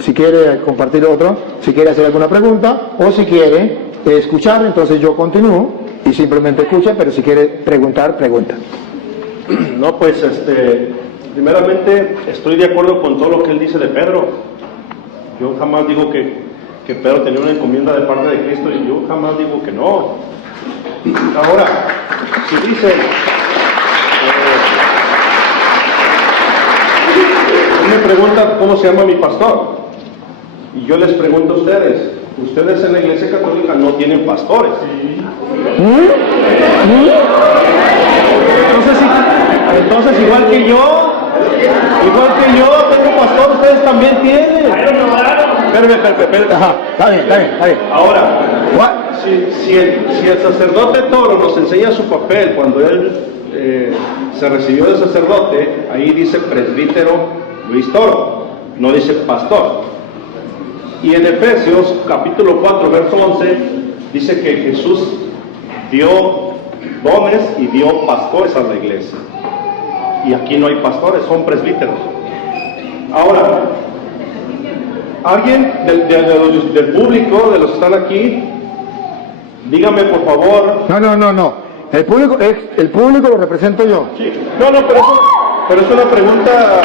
si quiere compartir otro, si quiere hacer alguna pregunta o si quiere escuchar, entonces yo continúo y simplemente escucha, pero si quiere preguntar, pregunta. No, pues primeramente estoy de acuerdo con todo lo que él dice de Pedro. Yo jamás digo que Pedro tenía una encomienda de parte de Cristo y yo jamás digo que no. Ahora, si dicen, me preguntan cómo se llama mi pastor y yo les pregunto a ustedes, ustedes en la Iglesia Católica no tienen pastores. Entonces igual que yo tengo pastor, ustedes también tienen. Espérame. Ajá, está bien. Ahora, si el sacerdote Toro nos enseña su papel cuando él se recibió de sacerdote, ahí dice presbítero Luis Toro, no dice pastor. Y en Efesios capítulo 4, verso 11, dice que Jesús dio dones y dio pastores a la iglesia. Y aquí no hay pastores, son presbíteros. Ahora, alguien del público, de los que están aquí, dígame por favor. No. El público lo represento yo. Sí. No, pero es una pregunta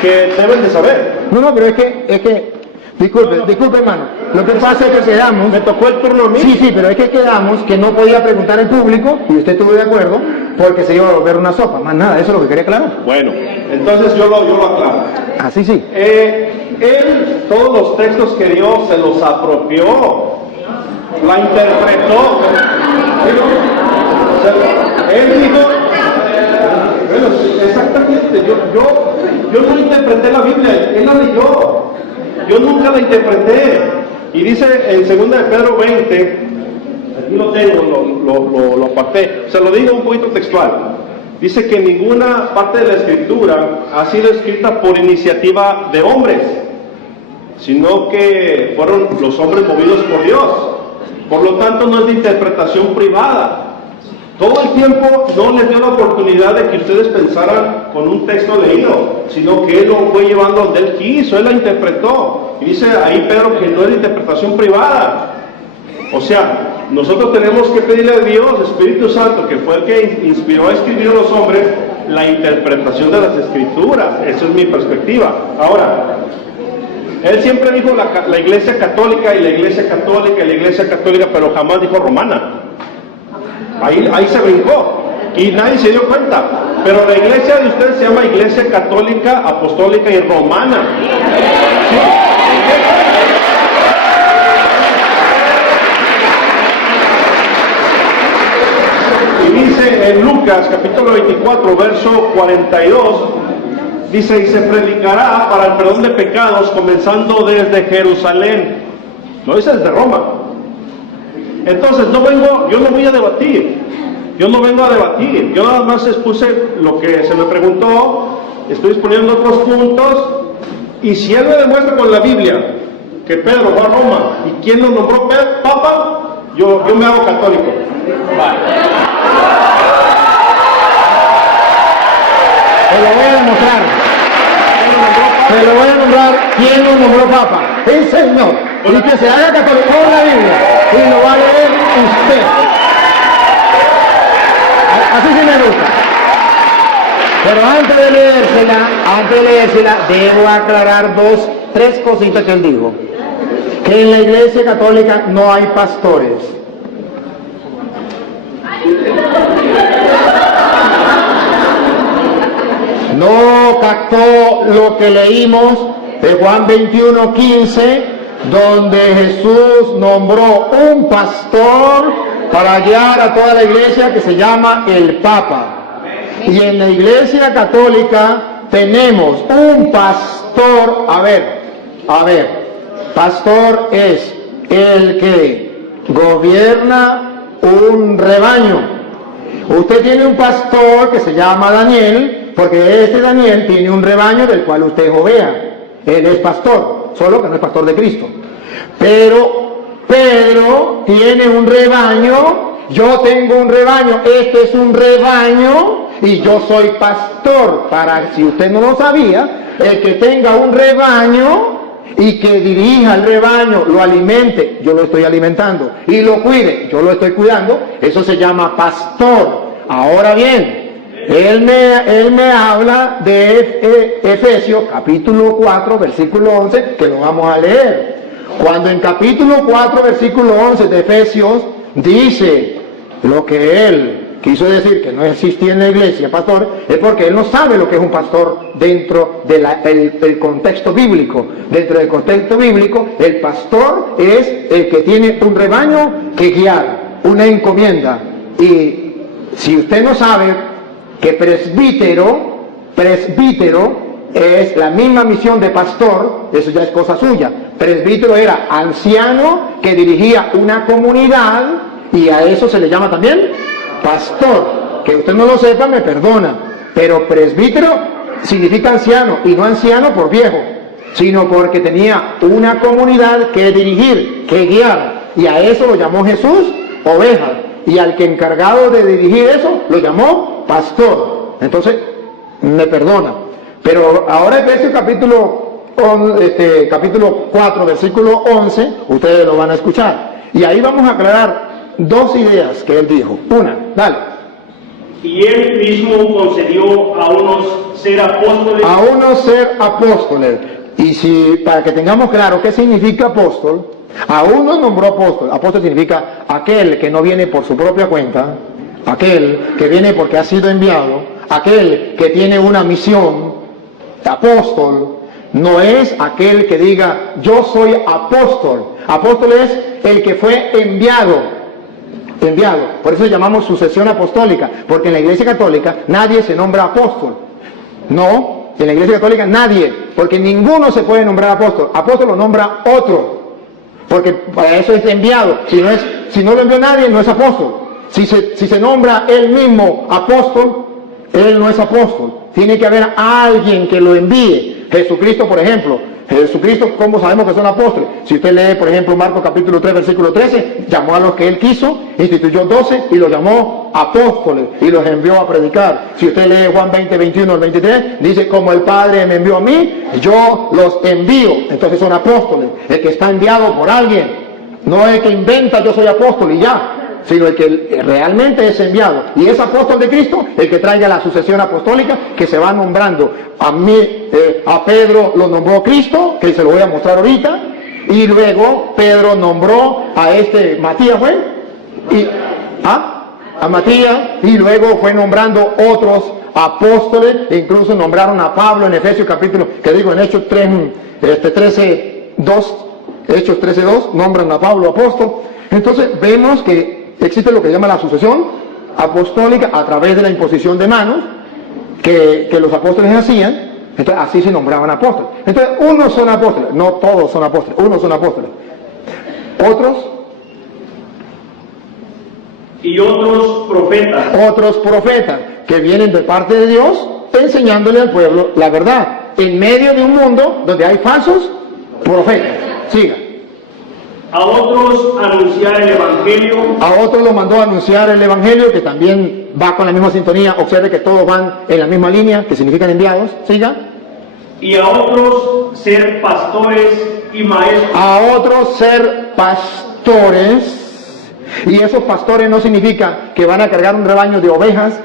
que deben de saber. No, pero es que disculpe hermano, lo que pasa es que quedamos. Me tocó el turno a mí. Sí, pero es que quedamos que no podía preguntar en público, y usted estuvo de acuerdo, porque se iba a volver una sopa, más nada, eso es lo que quería aclarar. Bueno, entonces yo lo aclaro. Así sí. Él, todos los textos que dio, se los apropió, la interpretó. Él dijo, bueno, exactamente, yo no interpreté la Biblia, él la leyó, yo nunca la interpreté. Y dice en 2 de Pedro 20, aquí lo tengo, lo aparté, se lo digo un poquito textual. Dice que ninguna parte de la escritura ha sido escrita por iniciativa de hombres, sino que fueron los hombres movidos por Dios. Por lo tanto, no es de interpretación privada. Todo el tiempo no les dio la oportunidad de que ustedes pensaran con un texto leído, sino que Él lo fue llevando donde Él quiso, Él la interpretó. Y dice ahí Pedro que no es de interpretación privada. O sea, nosotros tenemos que pedirle a Dios, Espíritu Santo, que fue el que inspiró a escribir a los hombres, la interpretación de las Escrituras. Esa es mi perspectiva. Ahora, Él siempre dijo la Iglesia Católica y la Iglesia Católica y la Iglesia Católica, pero jamás dijo romana. Ahí se brincó y nadie se dio cuenta. Pero la iglesia de ustedes se llama Iglesia Católica, Apostólica y Romana. ¿Sí? Y dice en Lucas capítulo 24, verso 42, dice, y se predicará para el perdón de pecados comenzando desde Jerusalén. No dice desde Roma. Entonces yo no voy a debatir, yo no vengo a debatir, yo nada más expuse lo que se me preguntó, estoy exponiendo otros puntos, y si él me demuestra con la Biblia que Pedro fue a Roma, y quién lo nombró Papa, yo me hago católico. Vale. Se lo voy a demostrar. Se lo voy a nombrar quién lo nombró Papa. El Señor. Y que se haga católico con la Biblia. Y lo va a leer usted. Así sí me gusta. Pero antes de leérsela, debo aclarar tres cositas que él dijo. Que en la Iglesia Católica no hay pastores. No captó lo que leímos de Juan 21:15, donde Jesús nombró un pastor para guiar a toda la iglesia, que se llama el Papa. Y en la Iglesia Católica tenemos un pastor. A ver, pastor es el que gobierna un rebaño. Usted tiene un pastor que se llama Daniel, porque este Daniel tiene un rebaño del cual usted ovea. Él es pastor, solo que no es pastor de Cristo. Pero Pedro tiene un rebaño, yo tengo un rebaño, este es un rebaño, y yo soy pastor, para, si usted no lo sabía, el que tenga un rebaño y que dirija el rebaño, lo alimente, yo lo estoy alimentando, y lo cuide, yo lo estoy cuidando, eso se llama pastor. Ahora bien, él me habla de Efesios capítulo 4 versículo 11, que lo vamos a leer. Cuando en capítulo 4 versículo 11 de Efesios dice lo que él quiso decir, que no existía en la iglesia pastor, es porque él no sabe lo que es un pastor dentro del contexto bíblico. Dentro del contexto bíblico, el pastor es el que tiene un rebaño que guiar, una encomienda. Y si usted no sabe que presbítero es la misma misión de pastor, eso ya es cosa suya. Presbítero era anciano que dirigía una comunidad, y a eso se le llama también pastor. Que usted no lo sepa, me perdona, pero presbítero significa anciano, y no anciano por viejo, sino porque tenía una comunidad que dirigir, que guiar, y a eso lo llamó Jesús oveja, y al que encargado de dirigir eso lo llamó pastor. Entonces, me perdona, pero ahora Efesios capítulo 4 versículo 11, ustedes lo van a escuchar, y ahí vamos a aclarar dos ideas que él dijo. Una, dale. Y él mismo concedió a unos ser apóstoles. A unos ser apóstoles. Y si, para que tengamos claro qué significa apóstol, a unos nombró apóstol. Apóstol significa aquel que no viene por su propia cuenta, aquel que viene porque ha sido enviado, aquel que tiene una misión. Apóstol no es aquel que diga yo soy apóstol. Apóstol es el que fue enviado. Por eso llamamos sucesión apostólica, porque en la Iglesia Católica nadie se nombra apóstol. No, en la Iglesia Católica nadie, porque ninguno se puede nombrar apóstol. Apóstol lo nombra otro, porque para eso es enviado. Si no lo envió nadie, no es apóstol. Si se nombra él mismo apóstol, él no es apóstol. Tiene que haber alguien que lo envíe. Jesucristo, por ejemplo. Jesucristo, ¿cómo sabemos que son apóstoles? Si usted lee, por ejemplo, Marcos capítulo 3, versículo 13, llamó a los que él quiso, instituyó 12 y los llamó apóstoles y los envió a predicar. Si usted lee Juan 20, 21 al 23, dice, como el Padre me envió a mí, yo los envío. Entonces son apóstoles, el que está enviado por alguien. No es el que inventa yo soy apóstol y ya, sino el que realmente es enviado. Y es apóstol de Cristo el que traiga la sucesión apostólica que se va nombrando. A mí, a Pedro lo nombró Cristo, que se lo voy a mostrar ahorita, y luego Pedro nombró a Matías, ¿fue? A Matías, y luego fue nombrando otros apóstoles, e incluso nombraron a Pablo en Efesios capítulo, en Hechos 13:2, Hechos 13:2, nombran a Pablo apóstol. Entonces vemos que existe lo que llama la sucesión apostólica a través de la imposición de manos que los apóstoles hacían. Entonces así se nombraban apóstoles. Entonces unos son apóstoles, no todos son apóstoles, unos son apóstoles. Otros profetas que vienen de parte de Dios enseñándole al pueblo la verdad en medio de un mundo donde hay falsos profetas. Siga. A otros anunciar el Evangelio. A otros los mandó a anunciar el Evangelio, que también va con la misma sintonía. Observe que todos van en la misma línea, que significan enviados. Siga. Y a otros ser pastores y maestros. A otros ser pastores. Y esos pastores no significa que van a cargar un rebaño de ovejas.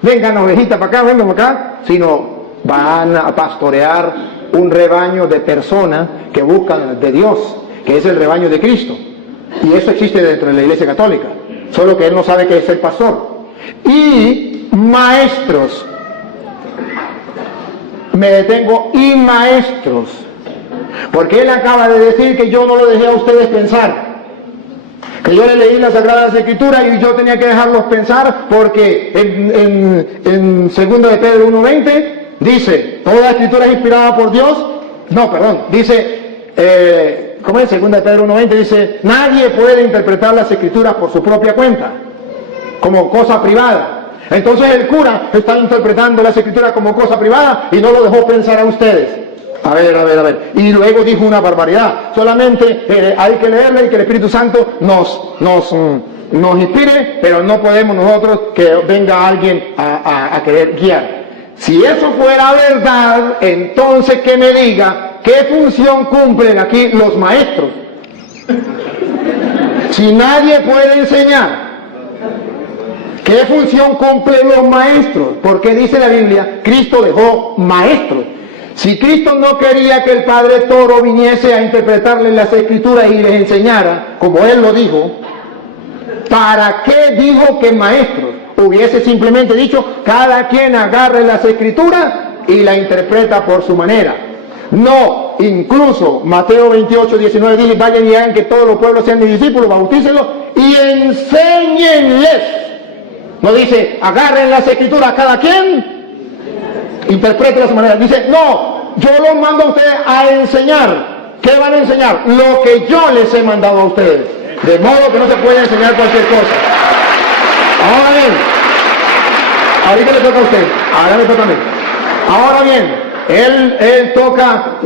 Vengan ovejitas para acá, vengan para acá. Sino van a pastorear un rebaño de personas que buscan de Dios, que es el rebaño de Cristo. Y eso existe dentro de la Iglesia Católica, solo que él no sabe qué es el pastor. Y maestros, me detengo, y maestros, porque él acaba de decir que yo no lo dejé a ustedes pensar, que yo le leí las Sagradas Escrituras y yo tenía que dejarlos pensar, porque en 2 de Pedro 1:20 dice, toda escritura es inspirada por Dios, dice, ¿cómo es? 2 de Pedro 1:20 dice, nadie puede interpretar las escrituras por su propia cuenta, como cosa privada. Entonces el cura está interpretando las escrituras como cosa privada y no lo dejó pensar a ustedes. A ver. Y luego dijo una barbaridad. Solamente hay que leerla y que el Espíritu Santo nos nos inspire, pero no podemos nosotros que venga alguien a querer guiar. Si eso fuera verdad, entonces que me diga qué función cumplen aquí los maestros. Si nadie puede enseñar, ¿qué función cumplen los maestros? Porque dice la Biblia, Cristo dejó maestros. Si Cristo no quería que el Padre Toro viniese a interpretarle las Escrituras y les enseñara, como Él lo dijo, ¿para qué dijo que maestros? Hubiese simplemente dicho, cada quien agarre las Escrituras y la interpreta por su manera. No, incluso Mateo 28, 19 dice, vayan y hagan que todos los pueblos sean mis discípulos, bautícenlos y enséñenles. No dice, agarren las Escrituras cada quien, interpreten a su manera. Dice, no, yo los mando a ustedes a enseñar. ¿Qué van a enseñar? Lo que yo les he mandado a ustedes. De modo que no se puede enseñar cualquier cosa. Ahora bien, ahorita le toca a usted, ahora me toca a mí. Ahora bien, él toca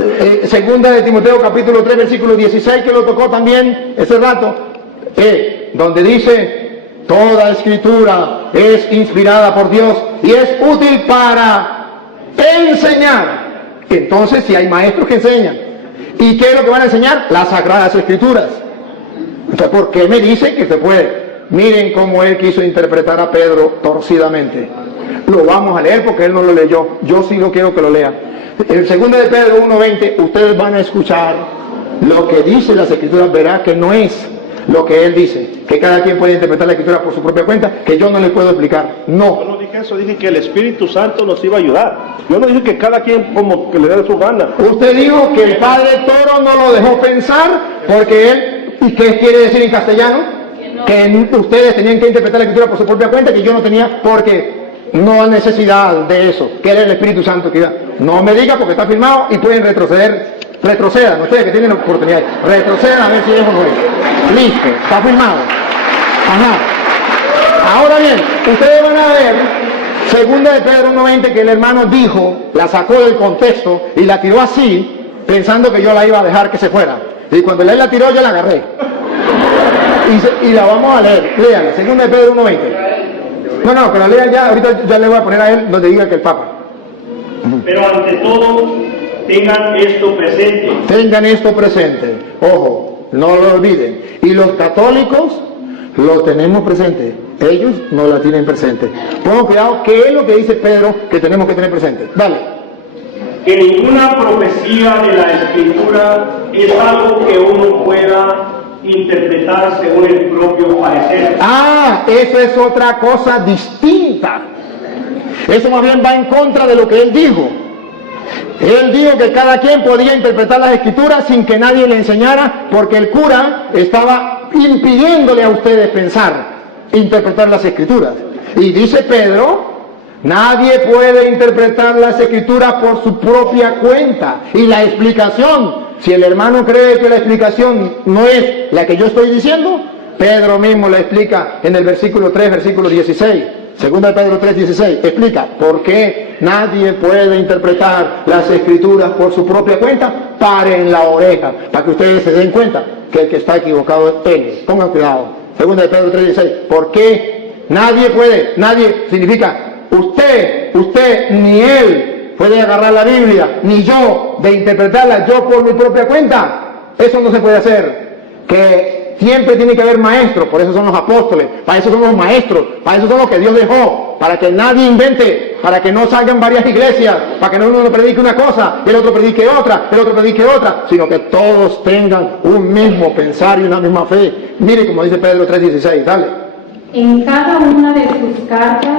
segunda de Timoteo capítulo 3 versículo 16, que lo tocó también ese rato, donde dice, toda escritura es inspirada por Dios y es útil para enseñar. Entonces, si hay maestros que enseñan, ¿y qué es lo que van a enseñar? Las sagradas escrituras. Entonces, ¿por qué me dice que se puede? Miren cómo él quiso interpretar a Pedro torcidamente. Lo vamos a leer porque él no lo leyó. Yo sí lo quiero que lo lea. En 2 de Pedro 1:20, ustedes van a escuchar lo que dice las escrituras, verá que no es lo que él dice, que cada quien puede interpretar la escritura por su propia cuenta, que yo no les puedo explicar. No. Yo no dije eso, dije que el Espíritu Santo nos iba a ayudar. Yo no dije que cada quien como que le dé su gana. Usted dijo que el Padre Toro no lo dejó pensar porque él, ¿y qué quiere decir en castellano? Que ustedes tenían que interpretar la escritura por su propia cuenta, que yo no tenía, porque no hay necesidad de eso, que era el Espíritu Santo que iba. No me diga porque está firmado y pueden retroceder. Retrocedan, ustedes que tienen la oportunidad, retrocedan a ver si eso no es. Listo, está firmado. Ajá. Ahora bien, ustedes van a ver, 2 de Pedro 1:20, que el hermano dijo, la sacó del contexto y la tiró así, pensando que yo la iba a dejar que se fuera. Y cuando él la tiró, yo la agarré. Y la vamos a leer, léala, 2 de Pedro 1:20. No, que la lean ya, ahorita ya le voy a poner a él donde diga que el Papa. Pero ante todo, tengan esto presente. Tengan esto presente, ojo, no lo olviden. Y los católicos lo tenemos presente, ellos no la tienen presente. Pongan cuidado, ¿qué es lo que dice Pedro que tenemos que tener presente? Dale. Que ninguna profecía de la Escritura es algo que uno pueda interpretar según el propio parecer. Ah, eso es otra cosa distinta. Eso más bien va en contra de lo que él dijo. Él dijo que cada quien podía interpretar las escrituras sin que nadie le enseñara, porque el cura estaba impidiéndole a ustedes pensar, interpretar las escrituras. Y dice Pedro, nadie puede interpretar las escrituras por su propia cuenta. Y la explicación, si el hermano cree que la explicación no es la que yo estoy diciendo, Pedro mismo la explica en el versículo 3, versículo 16. 2 de Pedro 3:16 explica por qué nadie puede interpretar las escrituras por su propia cuenta. Paren la oreja para que ustedes se den cuenta que el que está equivocado es él. Pongan cuidado. 2 de Pedro 3:16. ¿Por qué nadie puede? Nadie significa usted ni él puede agarrar la Biblia, ni yo de interpretarla yo por mi propia cuenta. Eso no se puede hacer. Que siempre tiene que haber maestros, por eso son los apóstoles, para eso son los maestros, para eso son los que Dios dejó, para que nadie invente, para que no salgan varias iglesias, para que no uno predique una cosa, el otro predique otra, el otro predique otra, sino que todos tengan un mismo pensar y una misma fe. Mire como dice Pedro 3:16, dale. En cada una de sus cartas,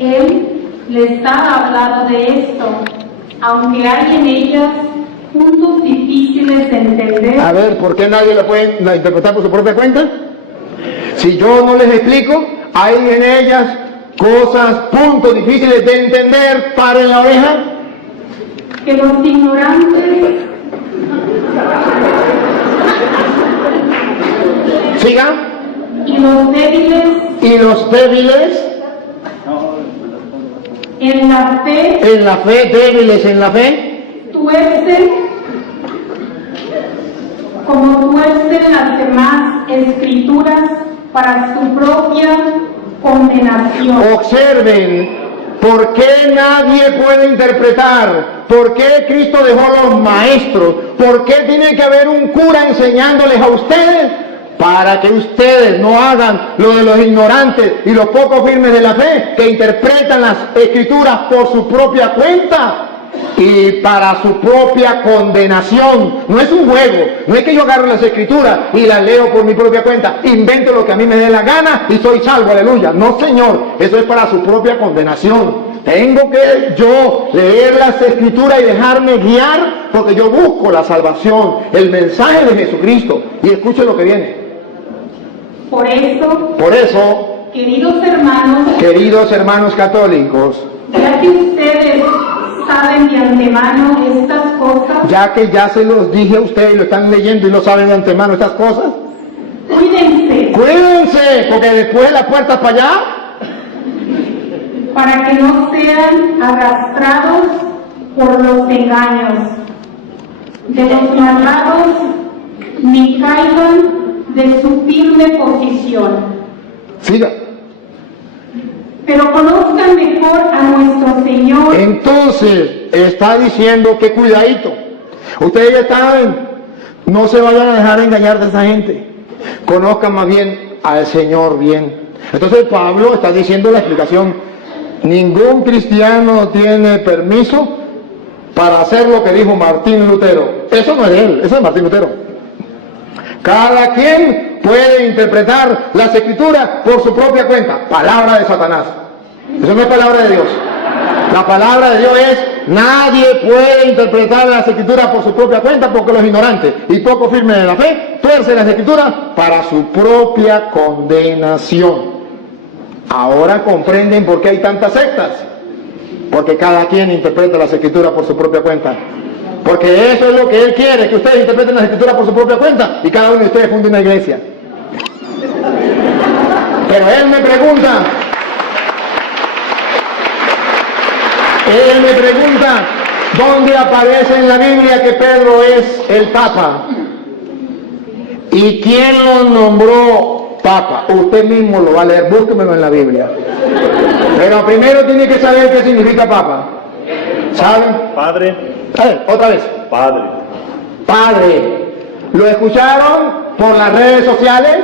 él les ha hablado de esto, aunque hay en ellas puntos difíciles de entender. A ver, ¿por qué nadie la puede interpretar por su propia cuenta? Si yo no les explico, hay en ellas cosas, puntos difíciles de entender. Paren la oreja. Que los ignorantes Siga. y los débiles Y los débiles en la fe débiles en la fe, tuercen como tuercen las demás escrituras para su propia condenación. Observen, ¿por qué nadie puede interpretar? ¿Por qué Cristo dejó los maestros? ¿Por qué tiene que haber un cura enseñándoles a ustedes? Para que ustedes no hagan lo de los ignorantes y los poco firmes de la fe, que interpretan las escrituras por su propia cuenta y para su propia condenación. No es un juego, no es que yo agarro las escrituras y las leo por mi propia cuenta, invento lo que a mí me dé la gana y soy salvo, aleluya. No, Señor, eso es para su propia condenación. Tengo que yo leer las escrituras y dejarme guiar, porque yo busco la salvación, el mensaje de Jesucristo. Y escuche lo que viene. Por eso, queridos hermanos católicos, ya que ustedes saben de antemano estas cosas, ya que ya se los dije a ustedes y lo están leyendo y no saben de antemano estas cosas, cuídense, porque después la puerta para allá, para que no sean arrastrados por los engaños de los malvados, ni caigan de su firme posición. Siga. Pero conozcan mejor a nuestro Señor. Entonces, está diciendo que cuidadito. Ustedes ya saben, no se vayan a dejar engañar de esa gente. Conozcan más bien al Señor bien. Entonces Pablo está diciendo la explicación. Ningún cristiano tiene permiso para hacer lo que dijo Martín Lutero. Eso no es de él, eso es de Martín Lutero. Cada quien puede interpretar las escrituras por su propia cuenta. Palabra de Satanás. Eso no es palabra de Dios. La palabra de Dios es: nadie puede interpretar las escrituras por su propia cuenta, porque los ignorantes y poco firmes de la fe tuercen las escrituras para su propia condenación. Ahora comprenden por qué hay tantas sectas. Porque cada quien interpreta las escrituras por su propia cuenta. Porque eso es lo que Él quiere, que ustedes interpreten las escrituras por su propia cuenta y cada uno de ustedes funde una iglesia. Pero Él me pregunta, ¿dónde aparece en la Biblia que Pedro es el Papa? ¿Y quién lo nombró Papa? Usted mismo lo va a leer, búsquemelo en la Biblia. Pero primero tiene que saber qué significa Papa. ¿Saben? Padre. Otra vez. Padre. ¿Lo escucharon por las redes sociales?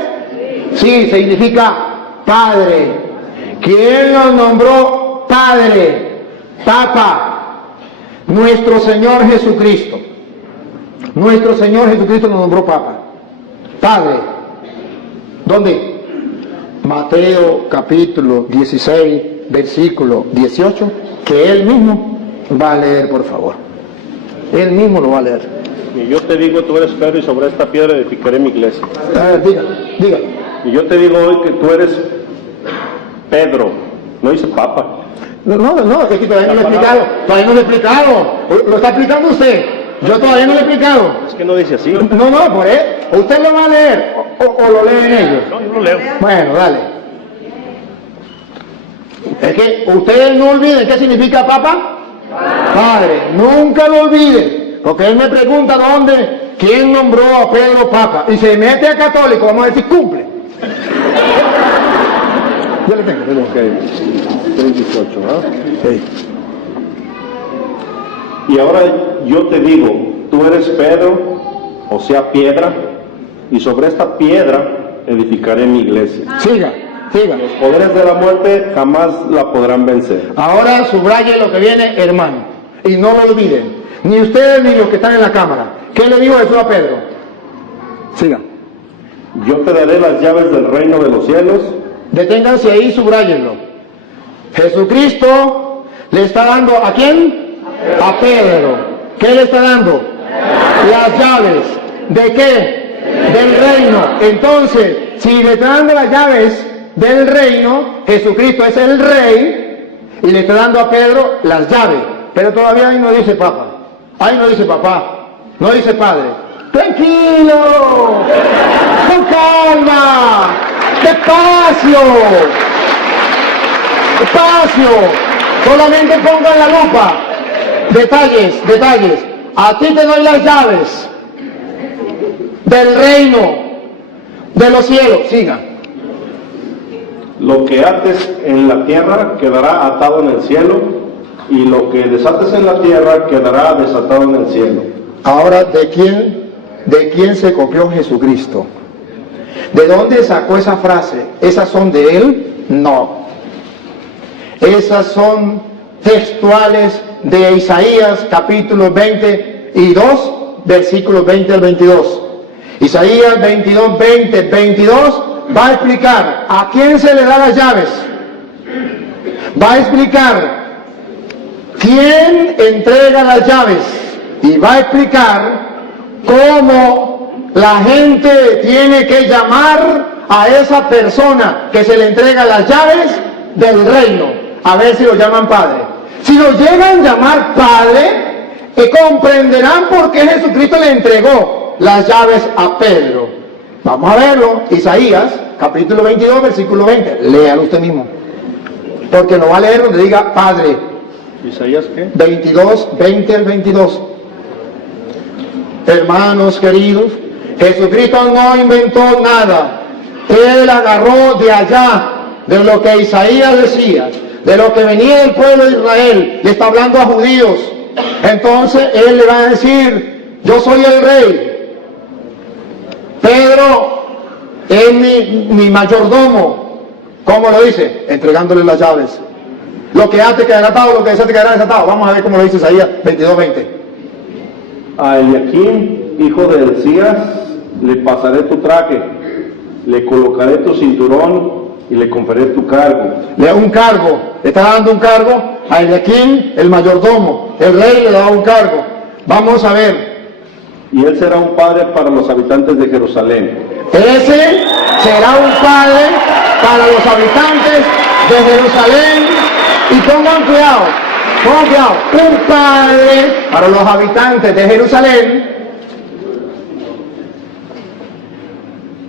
Sí, significa Padre. ¿Quién lo nombró Padre? Papa. Nuestro Señor Jesucristo. Nuestro Señor Jesucristo lo nombró Papa. Padre. ¿Dónde? Mateo capítulo 16, versículo 18, que Él mismo va a leer, por favor. Él mismo lo va a leer. Y yo te digo, tú eres Pedro, y sobre esta piedra edificaré mi iglesia. A ver, diga. Y yo te digo hoy que tú eres Pedro, no dice Papa. No, es que todavía no lo he explicado. Lo está explicando usted. Yo todavía no lo he explicado. Es que no dice así. No, por él. ¿Usted lo va a leer o lo leen ellos? No, yo lo leo. Bueno, dale. Es que ustedes no olviden qué significa Papa. Padre, nunca lo olviden, porque él me pregunta quién nombró a Pedro Papa, y se mete a católico, vamos a decir cumple. Yo le tengo. Okay. 3:18, ¿no? Sí. Y ahora yo te digo, tú eres Pedro, o sea piedra, y sobre esta piedra edificaré mi iglesia. Siga. Los poderes de la muerte jamás la podrán vencer. Ahora subraye lo que viene, hermano, y no lo olviden, ni ustedes ni los que están en la cámara. ¿Qué le dijo Jesús a Pedro? Siga. Yo te daré las llaves del reino de los cielos. Deténganse ahí, subrayenlo. Jesucristo le está dando ¿a quién? A Pedro. ¿Qué le está dando? Las llaves. ¿De qué? Del reino. Entonces, si le está dando las llaves del reino, Jesucristo es el rey y le está dando a Pedro las llaves, pero todavía ahí no dice Papa, ahí no dice papá, no dice padre. Tranquilo, con calma, despacio, solamente pongan la lupa. Detalles. A ti te doy las llaves del reino de los cielos. Siga. lo que ates en la tierra quedará atado en el cielo, y lo que desates en la tierra quedará desatado en el cielo. Ahora, ¿de quién se copió Jesucristo? ¿De dónde sacó esa frase? ¿Esas son de él? No. Esas son textuales de Isaías capítulo 22, versículos 20 al 22. Isaías 22, 20, 22 va a explicar a quién se le da las llaves. Va a explicar quién entrega las llaves. Y va a explicar cómo la gente tiene que llamar a esa persona que se le entrega las llaves del reino. A ver si lo llaman padre. Si lo llegan a llamar padre, comprenderán por qué Jesucristo le entregó las llaves a Pedro. Vamos a verlo. Isaías, capítulo 22, versículo 20. Léalo usted mismo. Porque no va a leer donde diga padre. ¿Isaías qué? 22, 20 al 22. Hermanos queridos, Jesucristo no inventó nada. Él agarró de allá, de lo que Isaías decía, de lo que venía del pueblo de Israel. Le está hablando a judíos. Entonces él le va a decir: yo soy el rey. Pedro es mi mayordomo. ¿Cómo lo dice? Entregándole las llaves. Lo que ate quedará atado, lo que desate quedará desatado. Vamos a ver cómo lo dice Isaías 22:20. A Eliaquim, hijo de Hilcías, le pasaré tu traje, le colocaré tu cinturón y le conferiré tu cargo. Le da un cargo, le está dando un cargo a Eliaquim, el mayordomo. El rey le da un cargo. Vamos a ver. Y él será un padre para los habitantes de Jerusalén. Ese será un padre para los habitantes de Jerusalén. Y pongan cuidado, un padre para los habitantes de Jerusalén.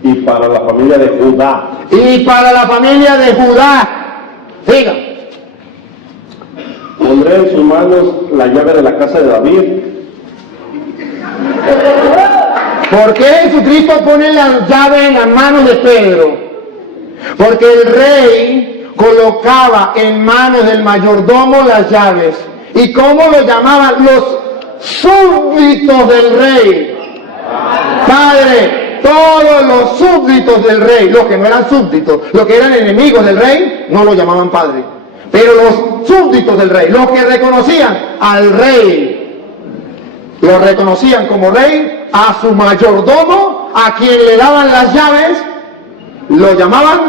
Y para la familia de Judá. Y para la familia de Judá. Diga. Pondré en sus manos la llave de la casa de David. ¿Por qué Jesucristo pone la llave en las manos de Pedro? Porque el rey colocaba en manos del mayordomo las llaves. ¿Y cómo lo llamaban? Los súbditos del rey. Padre, todos los súbditos del rey, los que no eran súbditos, los que eran enemigos del rey, no lo llamaban padre. Pero los súbditos del rey, los que reconocían al rey, lo reconocían como rey, a su mayordomo, a quien le daban las llaves, lo llamaban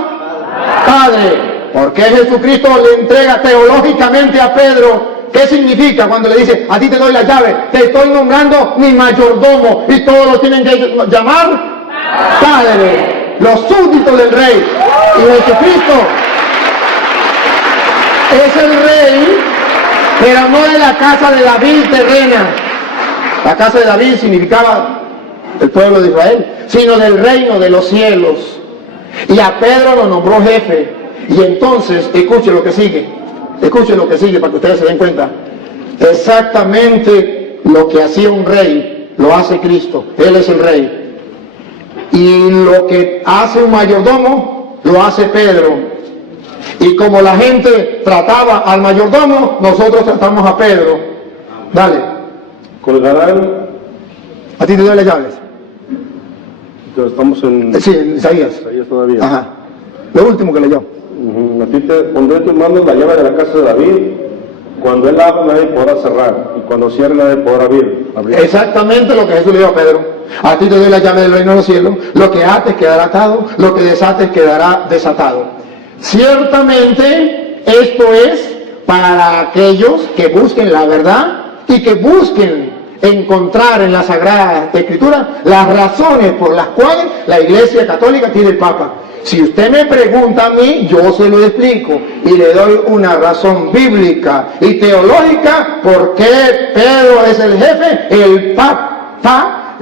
padre. ¿Por qué Jesucristo le entrega teológicamente a Pedro? ¿Qué significa cuando le dice: a ti te doy la llave, te estoy nombrando mi mayordomo, y todos lo tienen que llamar padre? Los súbditos del rey. Y Jesucristo es el rey, pero no de la casa de David terrena. La casa de David significaba el pueblo de Israel, sino del reino de los cielos. Y a Pedro lo nombró jefe. Y entonces, escuchen lo que sigue para que ustedes se den cuenta. Exactamente lo que hacía un rey, lo hace Cristo. Él es el rey. Y lo que hace un mayordomo, lo hace Pedro. Y como la gente trataba al mayordomo, nosotros tratamos a Pedro. Dale. Colgarán. ¿A ti te doy las llaves? Estamos en... Sí, en Isaías. Isaías todavía. Ajá. Lo último que leyó. A ti te pondré en tus manos la llave de la casa de David. Cuando él abra, nadie podrá cerrar, y cuando cierre, nadie podrá abrir. Exactamente lo que Jesús le dijo a Pedro: a ti te doy la llave del reino de los cielos. Lo que ates quedará atado, lo que desates quedará desatado. Ciertamente esto es para aquellos que busquen la verdad y que busquen encontrar en la Sagrada Escritura las razones por las cuales la Iglesia Católica tiene el Papa. Si usted me pregunta a mí, yo se lo explico y le doy una razón bíblica y teológica por qué Pedro es el jefe, el papá,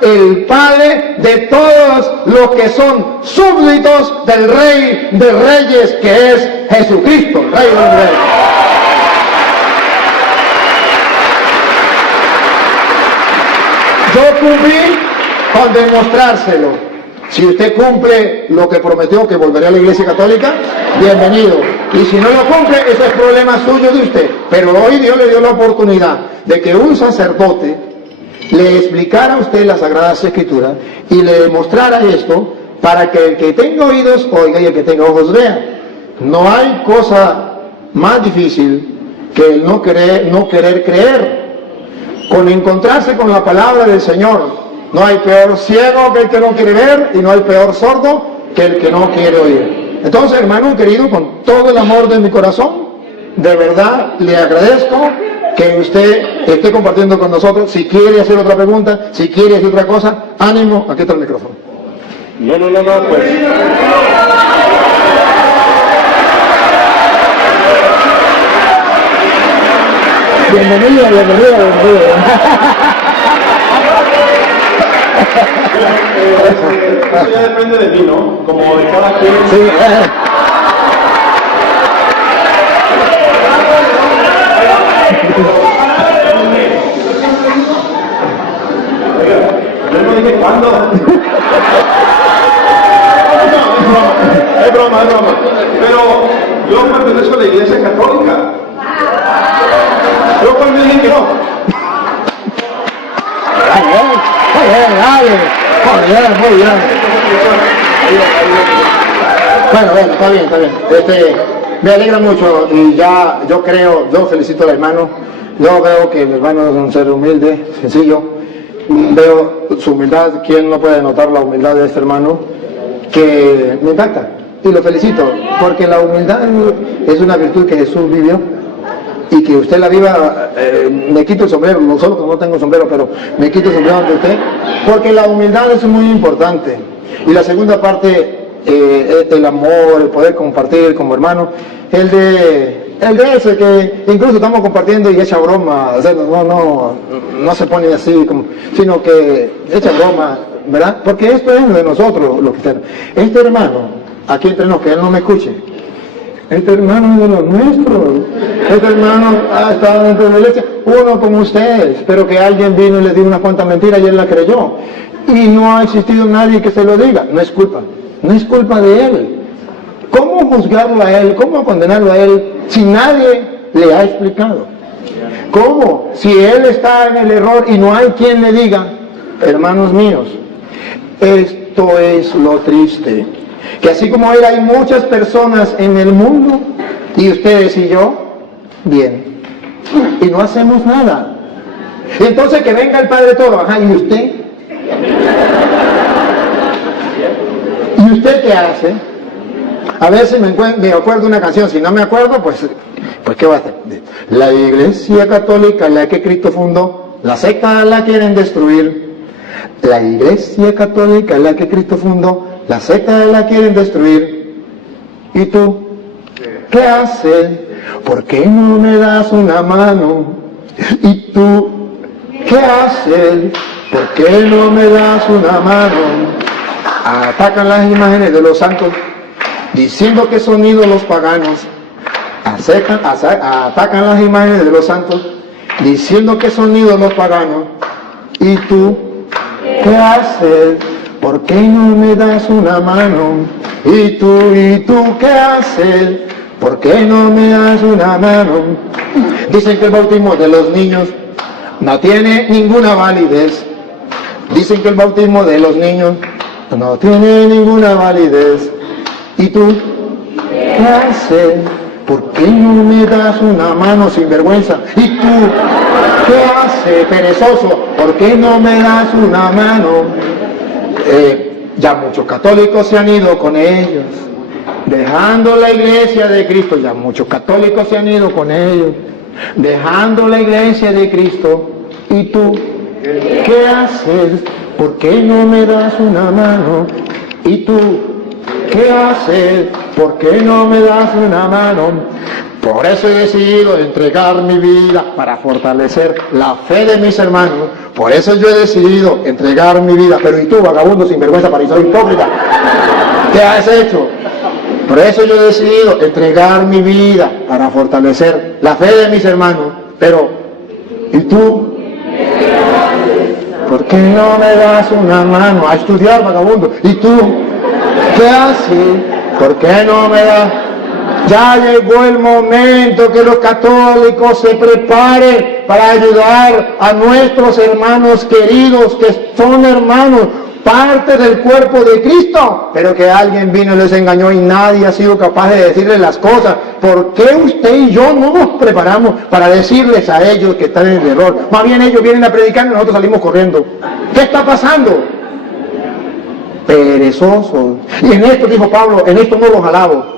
el padre de todos los que son súbditos del Rey de Reyes, que es Jesucristo, Rey de los Reyes. Yo cumplí con demostrárselo. Si usted cumple lo que prometió, que volverá a la Iglesia Católica, bienvenido. Y si no lo cumple, ese es problema suyo de usted. Pero hoy Dios le dio la oportunidad de que un sacerdote le explicara a usted las Sagradas Escrituras y le demostrara esto para que el que tenga oídos oiga y el que tenga ojos vea. No hay cosa más difícil que el no querer creer. Con encontrarse con la palabra del Señor. No hay peor ciego que el que no quiere ver y no hay peor sordo que el que no quiere oír. Entonces, hermano querido, con todo el amor de mi corazón, de verdad le agradezco que usted esté compartiendo con nosotros. Si quiere hacer otra pregunta, si quiere hacer otra cosa, ánimo, aquí está el micrófono. No, pues. Bienvenido. Eso ya depende de mí, ¿no? Como de cada quien. Sí, Yo no dije cuándo. Es broma. Pero yo pertenezco a la Iglesia Católica. Yo cuando dije que no. muy bien. Bueno, está bien. Me alegra mucho y ya yo felicito al hermano. Yo veo que el hermano es un ser humilde, sencillo. Veo su humildad. ¿Quién no puede notar la humildad de este hermano? Que me impacta y lo felicito, porque la humildad es una virtud que Jesús vivió y que usted la viva. Me quito el sombrero, no solo que no tengo sombrero, pero me quito el sombrero ante usted, porque la humildad es muy importante. Y la segunda parte, el amor, el poder compartir como hermano, el de ese que incluso estamos compartiendo y echa broma, o sea, no se pone así, sino que echa broma, ¿verdad? Porque esto es de nosotros, los cristianos. Este hermano, aquí entre nos, que él no me escuche, este hermano es de los nuestros, este hermano ha estado dentro de la iglesia, uno como ustedes, pero que alguien vino y le dio una cuanta mentira y él la creyó, y no ha existido nadie que se lo diga. No es culpa de él. ¿Cómo juzgarlo a él? ¿Cómo condenarlo a él si nadie le ha explicado? ¿Cómo? Si él está en el error y no hay quien le diga, hermanos míos, esto es lo triste, que así como él hay muchas personas en el mundo, y ustedes y yo, bien, y no hacemos nada. Y entonces que venga el Padre todo, ajá, ¿y usted? ¿Y usted qué hace? A veces me acuerdo de una canción, si no me acuerdo, pues ¿qué va a hacer? La Iglesia Católica, la que Cristo fundó, la secta la quieren destruir. La Iglesia Católica, la que Cristo fundó, la secta la quieren destruir. ¿Y tú? ¿Qué haces? ¿Por qué no me das una mano? ¿Y tú? ¿Qué haces? ¿Por qué no me das una mano? Atacan las imágenes de los santos, diciendo que son ídolos paganos. Atacan las imágenes de los santos, diciendo que son ídolos paganos. ¿Y tú? ¿Qué haces? ¿Por qué no me das una mano? ¿Y tú qué haces? ¿Por qué no me das una mano? Dicen que el bautismo de los niños no tiene ninguna validez. Dicen que el bautismo de los niños no tiene ninguna validez. ¿Y tú qué haces? ¿Por qué no me das una mano, sinvergüenza? ¿Y tú qué haces, perezoso? ¿Por qué no me das una mano? Ya muchos católicos se han ido con ellos, dejando la iglesia de Cristo. Ya muchos católicos se han ido con ellos, dejando la iglesia de Cristo. ¿Y tú qué haces? ¿Por qué no me das una mano? ¿Y tú qué haces? ¿Por qué no me das una mano? Por eso he decidido entregar mi vida para fortalecer la fe de mis hermanos. Por eso yo he decidido entregar mi vida. Pero ¿y tú, vagabundo, sinvergüenza, fariseo, hipócrita? ¿Qué has hecho? Por eso yo he decidido entregar mi vida para fortalecer la fe de mis hermanos. Pero ¿y tú? ¿por qué no me das una mano a estudiar, vagabundo? ¿Y tú qué haces? ¿Por qué no me das? Ya llegó el momento que los católicos se preparen para ayudar a nuestros hermanos queridos, que son hermanos, parte del cuerpo de Cristo, pero que alguien vino y les engañó y nadie ha sido capaz de decirles las cosas. ¿Por qué usted y yo no nos preparamos para decirles a ellos que están en el error? Más bien ellos vienen a predicar y nosotros salimos corriendo. ¿Qué está pasando? Perezosos. Y en esto, dijo Pablo, en esto no los alabo.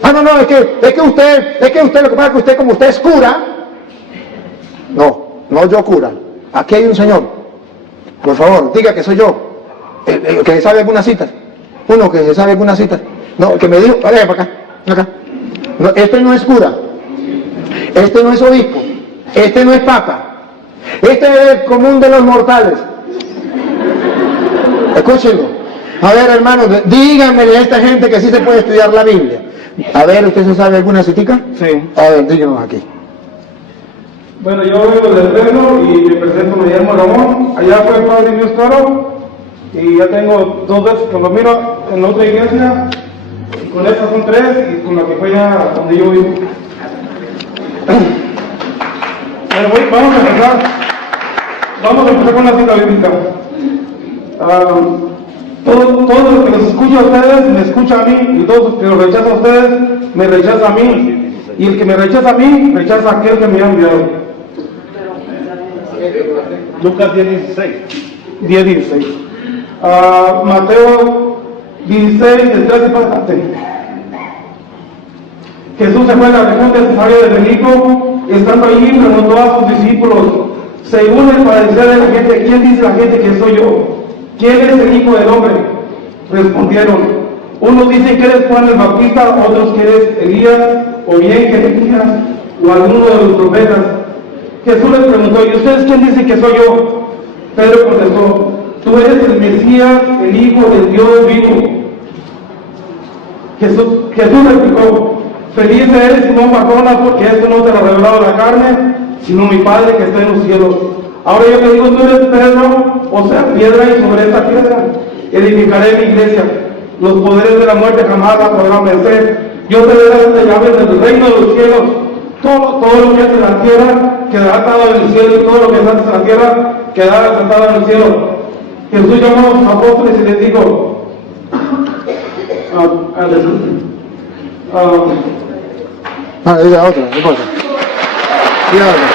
No, es que usted, lo que pasa es que usted, como usted es cura, no yo cura, aquí hay un señor, por favor, diga que soy yo, que sabe algunas citas, uno que sabe algunas citas, no, que me dijo, vale, para acá, no, este no es cura, este no es obispo, este no es papa, este es el común de los mortales, escúchenlo, a ver hermanos, díganme a esta gente que sí se puede estudiar la Biblia. A ver, ¿usted se sabe alguna citica? Sí. A ver, díganos aquí. Bueno, yo vengo del Eterno y me presento, me llamo Ramón. Allá fue el padre Dios Toro y ya tengo 2 veces que lo miro en otra iglesia. Y con estas son 3 y con la que fue ya donde yo vivo. Bueno, vamos a empezar con la cita bíblica. Todo lo que los escucha a ustedes me escucha a mí, y todo lo que los rechaza a ustedes me rechaza a mí, y el que me rechaza a mí rechaza a aquel que me ha enviado. Lucas 10:16. 10:16. Mateo 16, del 13 para adelante. Jesús se fue a la región de Cesarea de Filipo, estando allí preguntó a sus discípulos, según el parecer de la gente, ¿quién dice la gente que soy yo? ¿Quién es el Hijo del Hombre? Respondieron, unos dicen que eres Juan el Bautista, otros que eres Elías, o bien Jeremías, o alguno de los profetas. Jesús les preguntó, ¿y ustedes quién dicen que soy yo? Pedro contestó, tú eres el Mesías, el Hijo del Dios vivo. Jesús replicó, feliz eres Simón Barjona, porque esto no te lo ha revelado la carne, sino mi Padre que está en los cielos. Ahora yo te digo, tú eres Pedro, o sea, piedra, y sobre esta piedra edificaré mi iglesia. Los poderes de la muerte jamás la podrán vencer. Yo te daré las llaves del reino de los cielos. Todo lo que es en la tierra quedará atado en el cielo, y todo lo que es antes en la tierra quedará atado en el cielo. Jesús llamó a sus apóstoles y les dijo, diga otra, no importa. Diga otra.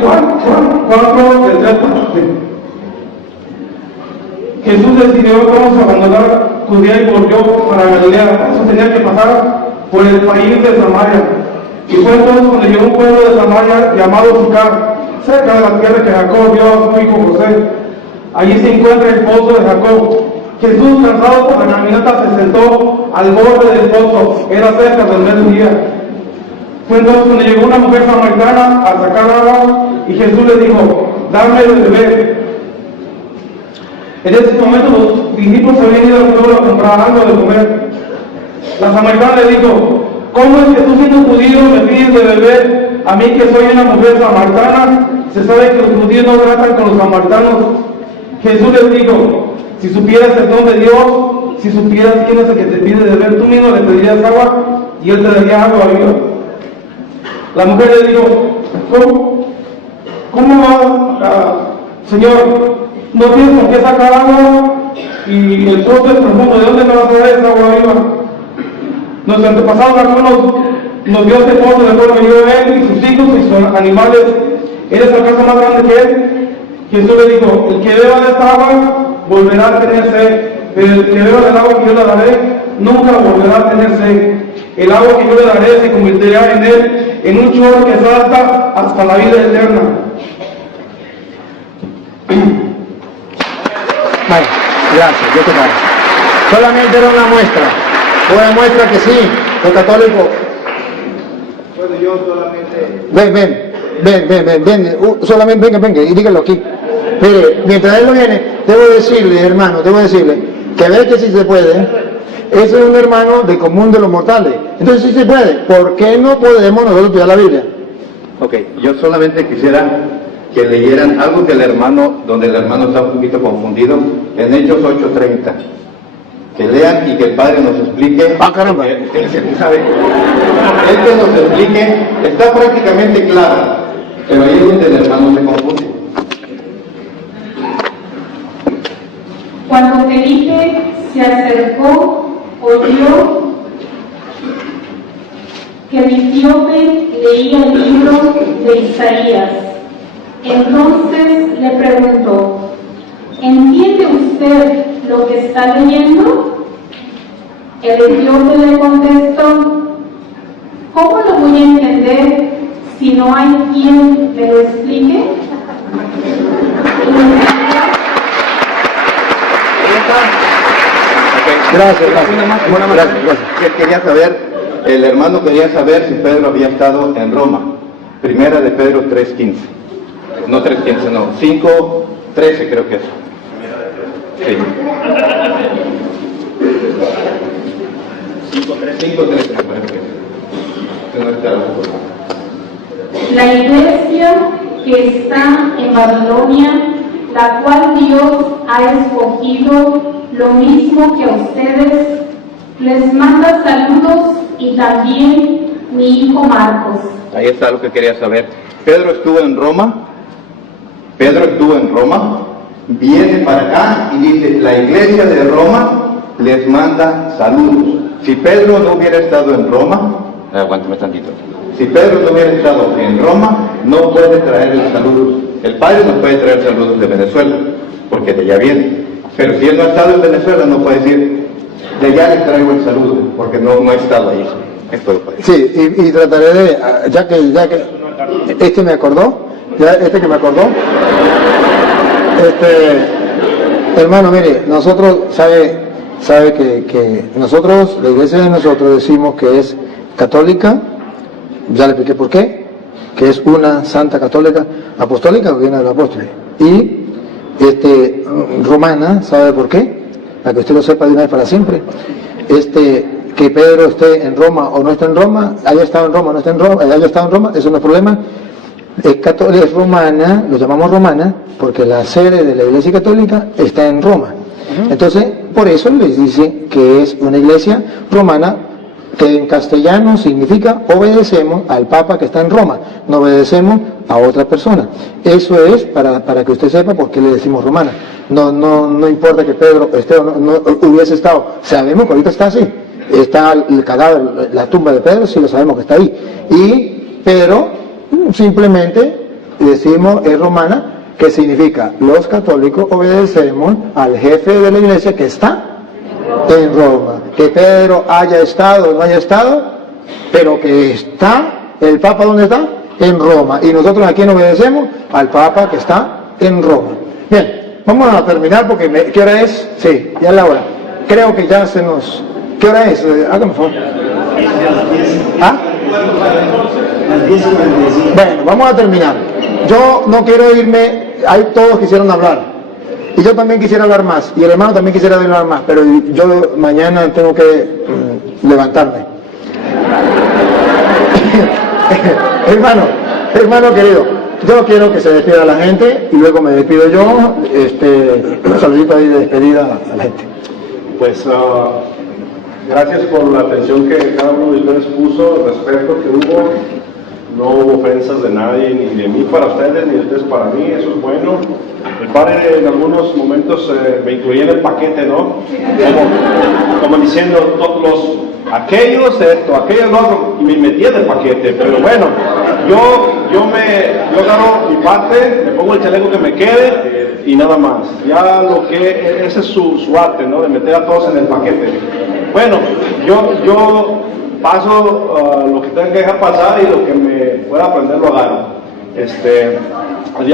Juan 4, del 3 al 7. Jesús decidió cómo abandonar Judea y volvió para Galilea. Eso tenía que pasar por el país de Samaria. Y fue entonces cuando llegó un pueblo de Samaria llamado Sicar, cerca de la tierra que Jacob dio a su hijo José. Allí se encuentra el pozo de Jacob. Jesús, cansado por la caminata, se sentó al borde del pozo. Era cerca del mediodía. Fue entonces cuando llegó una mujer samaritana a sacar agua y Jesús le dijo, dame de beber. En ese momento los discípulos habían ido al pueblo a comprar algo de comer. La samaritana le dijo, ¿cómo es que tú siendo judío me pides de beber a mí que soy una mujer samaritana? Se sabe que los judíos no tratan con los samaritanos. Jesús les dijo, si supieras el don de Dios, si supieras quién es el que te pide de beber, tú mismo le pedirías agua y él te daría agua viva. La mujer le dijo, ¿cómo va, Señor? No tienes con qué sacar agua y el pozo es profundo, ¿de dónde me vas a dar esa agua viva? Nuestro antepasado Jacob nos dio este pozo de cual vivió él y sus hijos y sus animales. ¿Eres acaso más grande que él? Jesús le dijo, el que beba de esta agua volverá a tener sed, pero el que beba del agua que yo le daré nunca volverá a tener sed. El agua que yo le daré se convertirá en él en un chorro que salta hasta la vida eterna. Bueno, gracias, yo te pago. Solamente era una muestra que sí, los católicos. Bueno, yo solamente... Ven, solamente venga, y dígalo aquí. Mire, mientras él lo viene, debo decirle, hermano, que ve que sí se puede, ese es un hermano de común de los mortales. Entonces sí se puede. ¿Por qué no podemos nosotros estudiar la Biblia? Ok, yo solamente quisiera que leyeran algo que donde el hermano está un poquito confundido, en Hechos 8:30. Que lean y que el Padre nos explique. Ah, caramba. Él que nos explique, está prácticamente claro, pero ahí es donde el hermano se confunde. Cuando Felipe se acercó, oyó que el etíope leía el libro de Isaías. Entonces le preguntó, ¿entiende usted lo que está leyendo? El etíope le contestó, ¿cómo lo voy a entender si no hay quien me lo explique? Gracias. Quería saber, el hermano quería saber si Pedro había estado en Roma. Primera de Pedro 3:15. No 3:15, no. 5:13 creo que es. Sí. 5:13 me parece que es. No está. La iglesia que está en Babilonia, la cual Dios ha escogido, lo mismo que a ustedes, les manda saludos y también mi hijo Marcos. Ahí está lo que quería saber. Pedro estuvo en Roma, viene para acá y dice, la iglesia de Roma les manda saludos. Si Pedro no hubiera estado en Roma, aguántame tantito. Si Pedro no hubiera estado en Roma, no puede traer los saludos. El Padre no puede traer saludos de Venezuela, porque de allá viene. Pero si él no ha estado en Venezuela, no puede decir, de allá le traigo el saludo, porque no ha estado ahí. Esto lo puede decir. Sí, y trataré de, ya que este me acordó, hermano, mire, nosotros, sabe que nosotros, la iglesia de nosotros decimos que es católica, ya le expliqué por qué, que es una santa católica, apostólica, que viene del apóstol, y romana, ¿sabe por qué? Para que usted lo sepa de una vez para siempre. Que Pedro esté en Roma o no esté en Roma, haya estado en Roma o no esté en Roma, haya estado en Roma, eso no es problema. Es católica, es romana, lo llamamos romana, porque la sede de la iglesia católica está en Roma. Entonces, por eso les dice que es una iglesia romana, que en castellano significa obedecemos al Papa que está en Roma, no obedecemos a otra persona. Eso es para que usted sepa por qué le decimos romana. No importa que Pedro esté o no hubiese estado, sabemos que ahorita está así, está el cadáver, la tumba de Pedro, sí lo sabemos que está ahí, pero simplemente decimos es romana, que significa los católicos obedecemos al jefe de la iglesia que está en Roma. Que Pedro haya estado o no haya estado, pero que está, el Papa ¿dónde está? En Roma. Y nosotros a quién obedecemos? Al Papa que está en Roma. Bien, vamos a terminar porque ¿qué hora es? Sí, ya es la hora. Creo que ya se nos... ¿Qué hora es? Hágame favor. ¿Ah? Bueno, vamos a terminar. Yo no quiero irme, ahí todos quisieron hablar. Y yo también quisiera hablar más, y el hermano también quisiera hablar más, pero yo mañana tengo que levantarme. hermano querido, yo quiero que se despida la gente, y luego me despido yo, un saludito ahí de despedida a la gente. Pues gracias por la atención que cada uno de ustedes puso, el respeto que hubo. No hubo ofensas de nadie, ni de mí para ustedes, ni de ustedes para mí, eso es bueno. El padre en algunos momentos me incluía en el paquete, ¿no? Como diciendo, aquellos esto, aquellos lo otro, y me metía en el paquete, pero bueno, yo agarro mi parte, me pongo el chaleco que me quede, y nada más. Ya ese es su arte, ¿no? De meter a todos en el paquete. Bueno, yo paso lo que tenga que dejar pasar y lo que me pueda aprender lo agarro.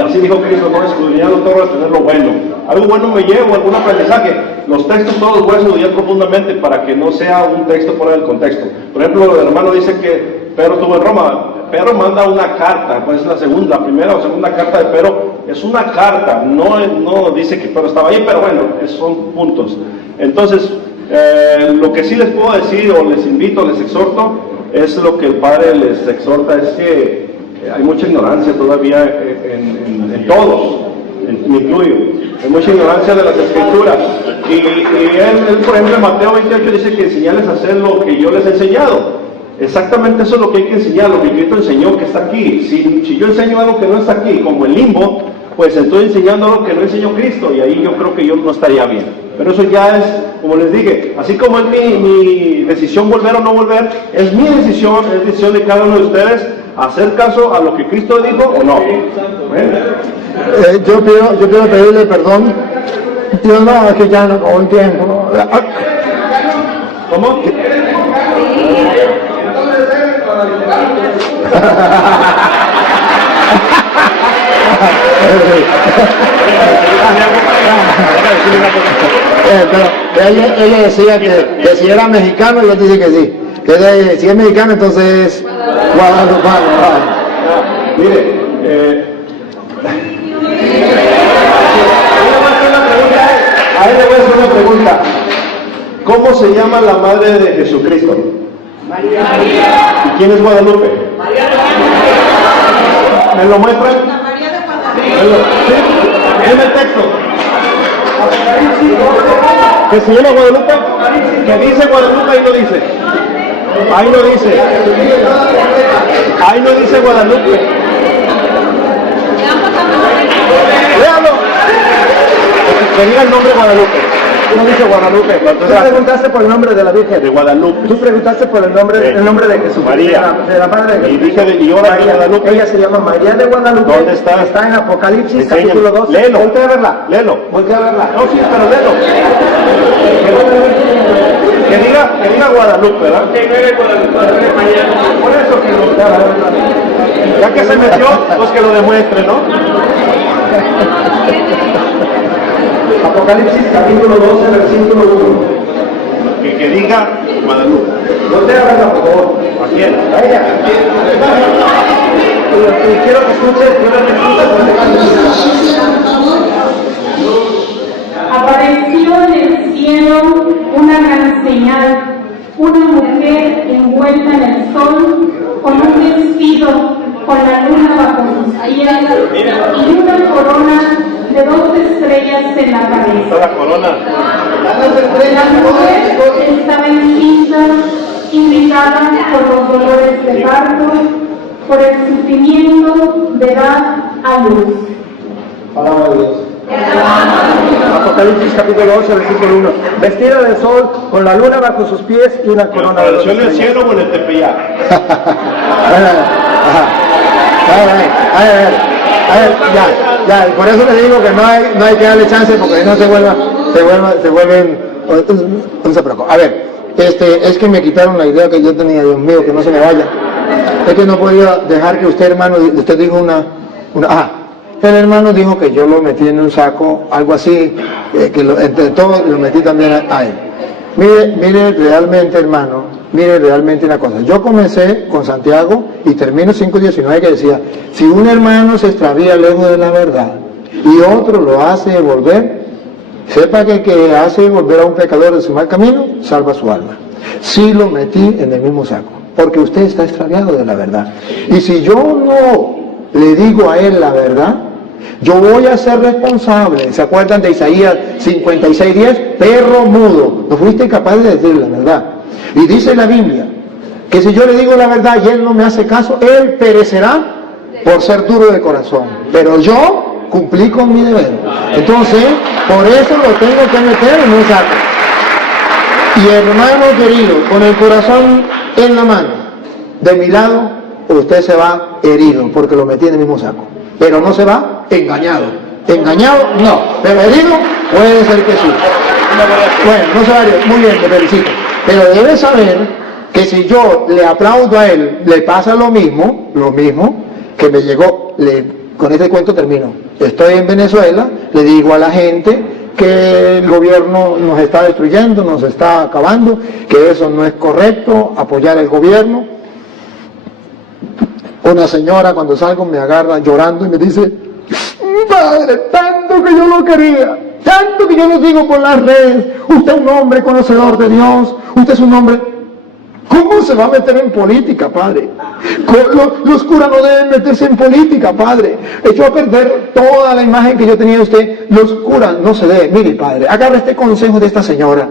Así dijo Cristo, no escudriñando todo, retener lo bueno. Algo bueno me llevo, algún aprendizaje. Los textos todos voy a estudiar profundamente para que no sea un texto fuera del contexto. Por ejemplo, el hermano dice que Pedro estuvo en Roma. Pedro manda una carta, pues es la primera o segunda carta de Pedro, es una carta, no dice que Pedro estaba ahí, pero bueno, son puntos. Entonces, Lo que sí les puedo decir, o les invito, les exhorto, es lo que el Padre les exhorta, es que hay mucha ignorancia todavía en todos, me incluyo. Hay mucha ignorancia de las Escrituras. Y él, por ejemplo, en Mateo 28 dice que enseñarles a hacer lo que yo les he enseñado. Exactamente eso es lo que hay que enseñar, lo que Cristo enseñó que está aquí. Si yo enseño algo que no está aquí, como el limbo, pues estoy enseñando algo que no enseñó Cristo, y ahí yo creo que yo no estaría bien. Pero eso ya es, como les dije, así como es mi decisión volver o no volver, es mi decisión, es decisión de cada uno de ustedes hacer caso a lo que Cristo dijo o no. Yo quiero pedirle perdón. Yo no, es que ya no acabó el tiempo. ¿Cómo? Pero ella decía que si era mexicano, yo dije que sí. Que si es mexicano, entonces es guadalupano. Mire, a él le voy a hacer una pregunta. ¿Cómo se llama la madre de Jesucristo? María. ¿Y quién es Guadalupe? ¿Me lo muestran? María de Guadalupe. ¿Sí? En el texto. ¿Que se llama Guadalupe? ¿Que dice Guadalupe? Ahí no dice. Ahí no dice. Ahí no dice Guadalupe. Léalo. Que diga el nombre Guadalupe. No dice Guadalupe. Tú preguntaste por el nombre de la Virgen. De Guadalupe. Tú preguntaste por el nombre de Jesús. María. De la madre de Y dije y ahora de Guadalupe. Ella se llama María de Guadalupe. ¿Dónde está? Está en Apocalipsis, Enséñame. capítulo 2. Léelo. Voltea a verla. Léelo. Voltea a verla. No, sí, pero léelo. Que diga Guadalupe, ¿verdad? Por eso que lo, ya que se metió, pues que lo demuestre, ¿no? Apocalipsis, capítulo 12, versículo 1. Que diga Guadalupe. Voltea a verla, por favor. ¿A quién? A ella. Y quiero que escuches, Apareció en el cielo una gran señal, una mujer envuelta en el sol, con un vestido, con la luna bajo sus pies y una corona de 2 estrellas en la cabeza. La corona. La mujer estaba encinta, irritada por los dolores de parto, por el sufrimiento de dar a luz. Palabra de Dios. Apocalipsis capítulo 11, versículo 1. Vestida de sol, con la luna bajo sus pies y una corona de ¿Apareció en el cielo o en el Tepeyac? A ver, ya, por eso les digo que no hay que darle chance porque no se vuelven, no se preocupen. A ver, es que me quitaron la idea que yo tenía, Dios mío, que no se me vaya. Es que no podía dejar que usted, hermano, usted dijo el hermano dijo que yo lo metí en un saco, algo así, que entre todos lo metí también a él. Mire realmente, hermano, mire realmente una cosa. Yo comencé con Santiago y termino 5:19 que decía, si un hermano se extravía lejos de la verdad y otro lo hace volver, sepa que el que hace volver a un pecador de su mal camino, salva su alma. Sí lo metí en el mismo saco, porque usted está extraviado de la verdad. Y si yo no le digo a él la verdad, yo voy a ser responsable. ¿Se acuerdan de Isaías 56:10? Perro mudo, no fuiste capaz de decir la verdad. Y dice la Biblia que si yo le digo la verdad y él no me hace caso, él perecerá por ser duro de corazón. Pero yo cumplí con mi deber. Entonces, por eso lo tengo que meter en un saco. Y hermano querido, con el corazón en la mano, de mi lado, usted se va herido porque lo metí en el mismo saco. Pero no se va engañado. Engañado, no. Pero herido, puede ser que sí. Bueno, no se va herido. Muy bien, te felicito. Pero debe saber que si yo le aplaudo a él, le pasa lo mismo que me llegó. Con este cuento termino. Estoy en Venezuela, le digo a la gente que el gobierno nos está destruyendo, nos está acabando, que eso no es correcto, apoyar al gobierno. Una señora cuando salgo me agarra llorando y me dice, padre, tanto que yo lo quería, Tanto que yo los digo por las redes, usted es un hombre conocedor de Dios, usted es un hombre... ¿Cómo se va a meter en política, padre? Los curas no deben meterse en política, padre. Echó a perder toda la imagen que yo tenía de usted. Los curas no se deben. Mire, padre, agarra este consejo de esta señora.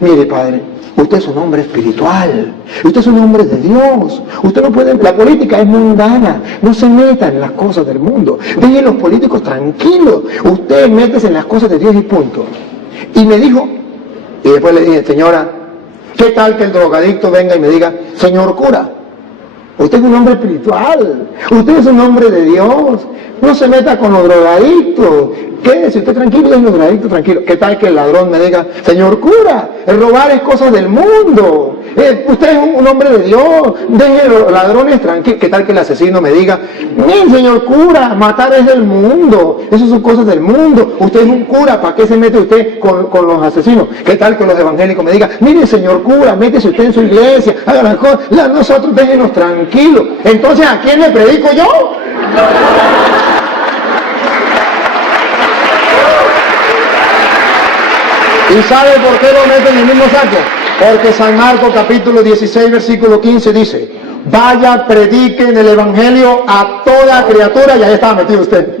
Mire, padre, usted es un hombre espiritual. Usted es un hombre de Dios. Usted no puede... La política es mundana. No se meta en las cosas del mundo. Deje a los políticos tranquilos. Usted métese en las cosas de Dios y punto. Y me dijo, y después le dije, señora, ¿qué tal que el drogadicto venga y me diga, señor cura, usted es un hombre espiritual, usted es un hombre de Dios, no se meta con los drogadictos, quédese usted tranquilo, deje los drogadictos tranquilos? ¿Qué tal que el ladrón me diga, señor cura, el robar es cosa del mundo, usted es un hombre de Dios, deje los ladrones tranquilos? ¿Qué tal que el asesino me diga, mire señor cura, matar es del mundo, eso son cosas del mundo, usted es un cura, ¿para qué se mete usted con los asesinos? ¿Qué tal que los evangélicos me digan, mire señor cura, métese usted en su iglesia, haga las cosas, nosotros déjenos tranquilos? Entonces, ¿a quién le predico yo? ¿Y sabe por qué lo meten en el mismo saco? Porque San Marcos capítulo 16 versículo 15 dice, vaya, prediquen el evangelio a toda criatura, y ahí estaba metido usted.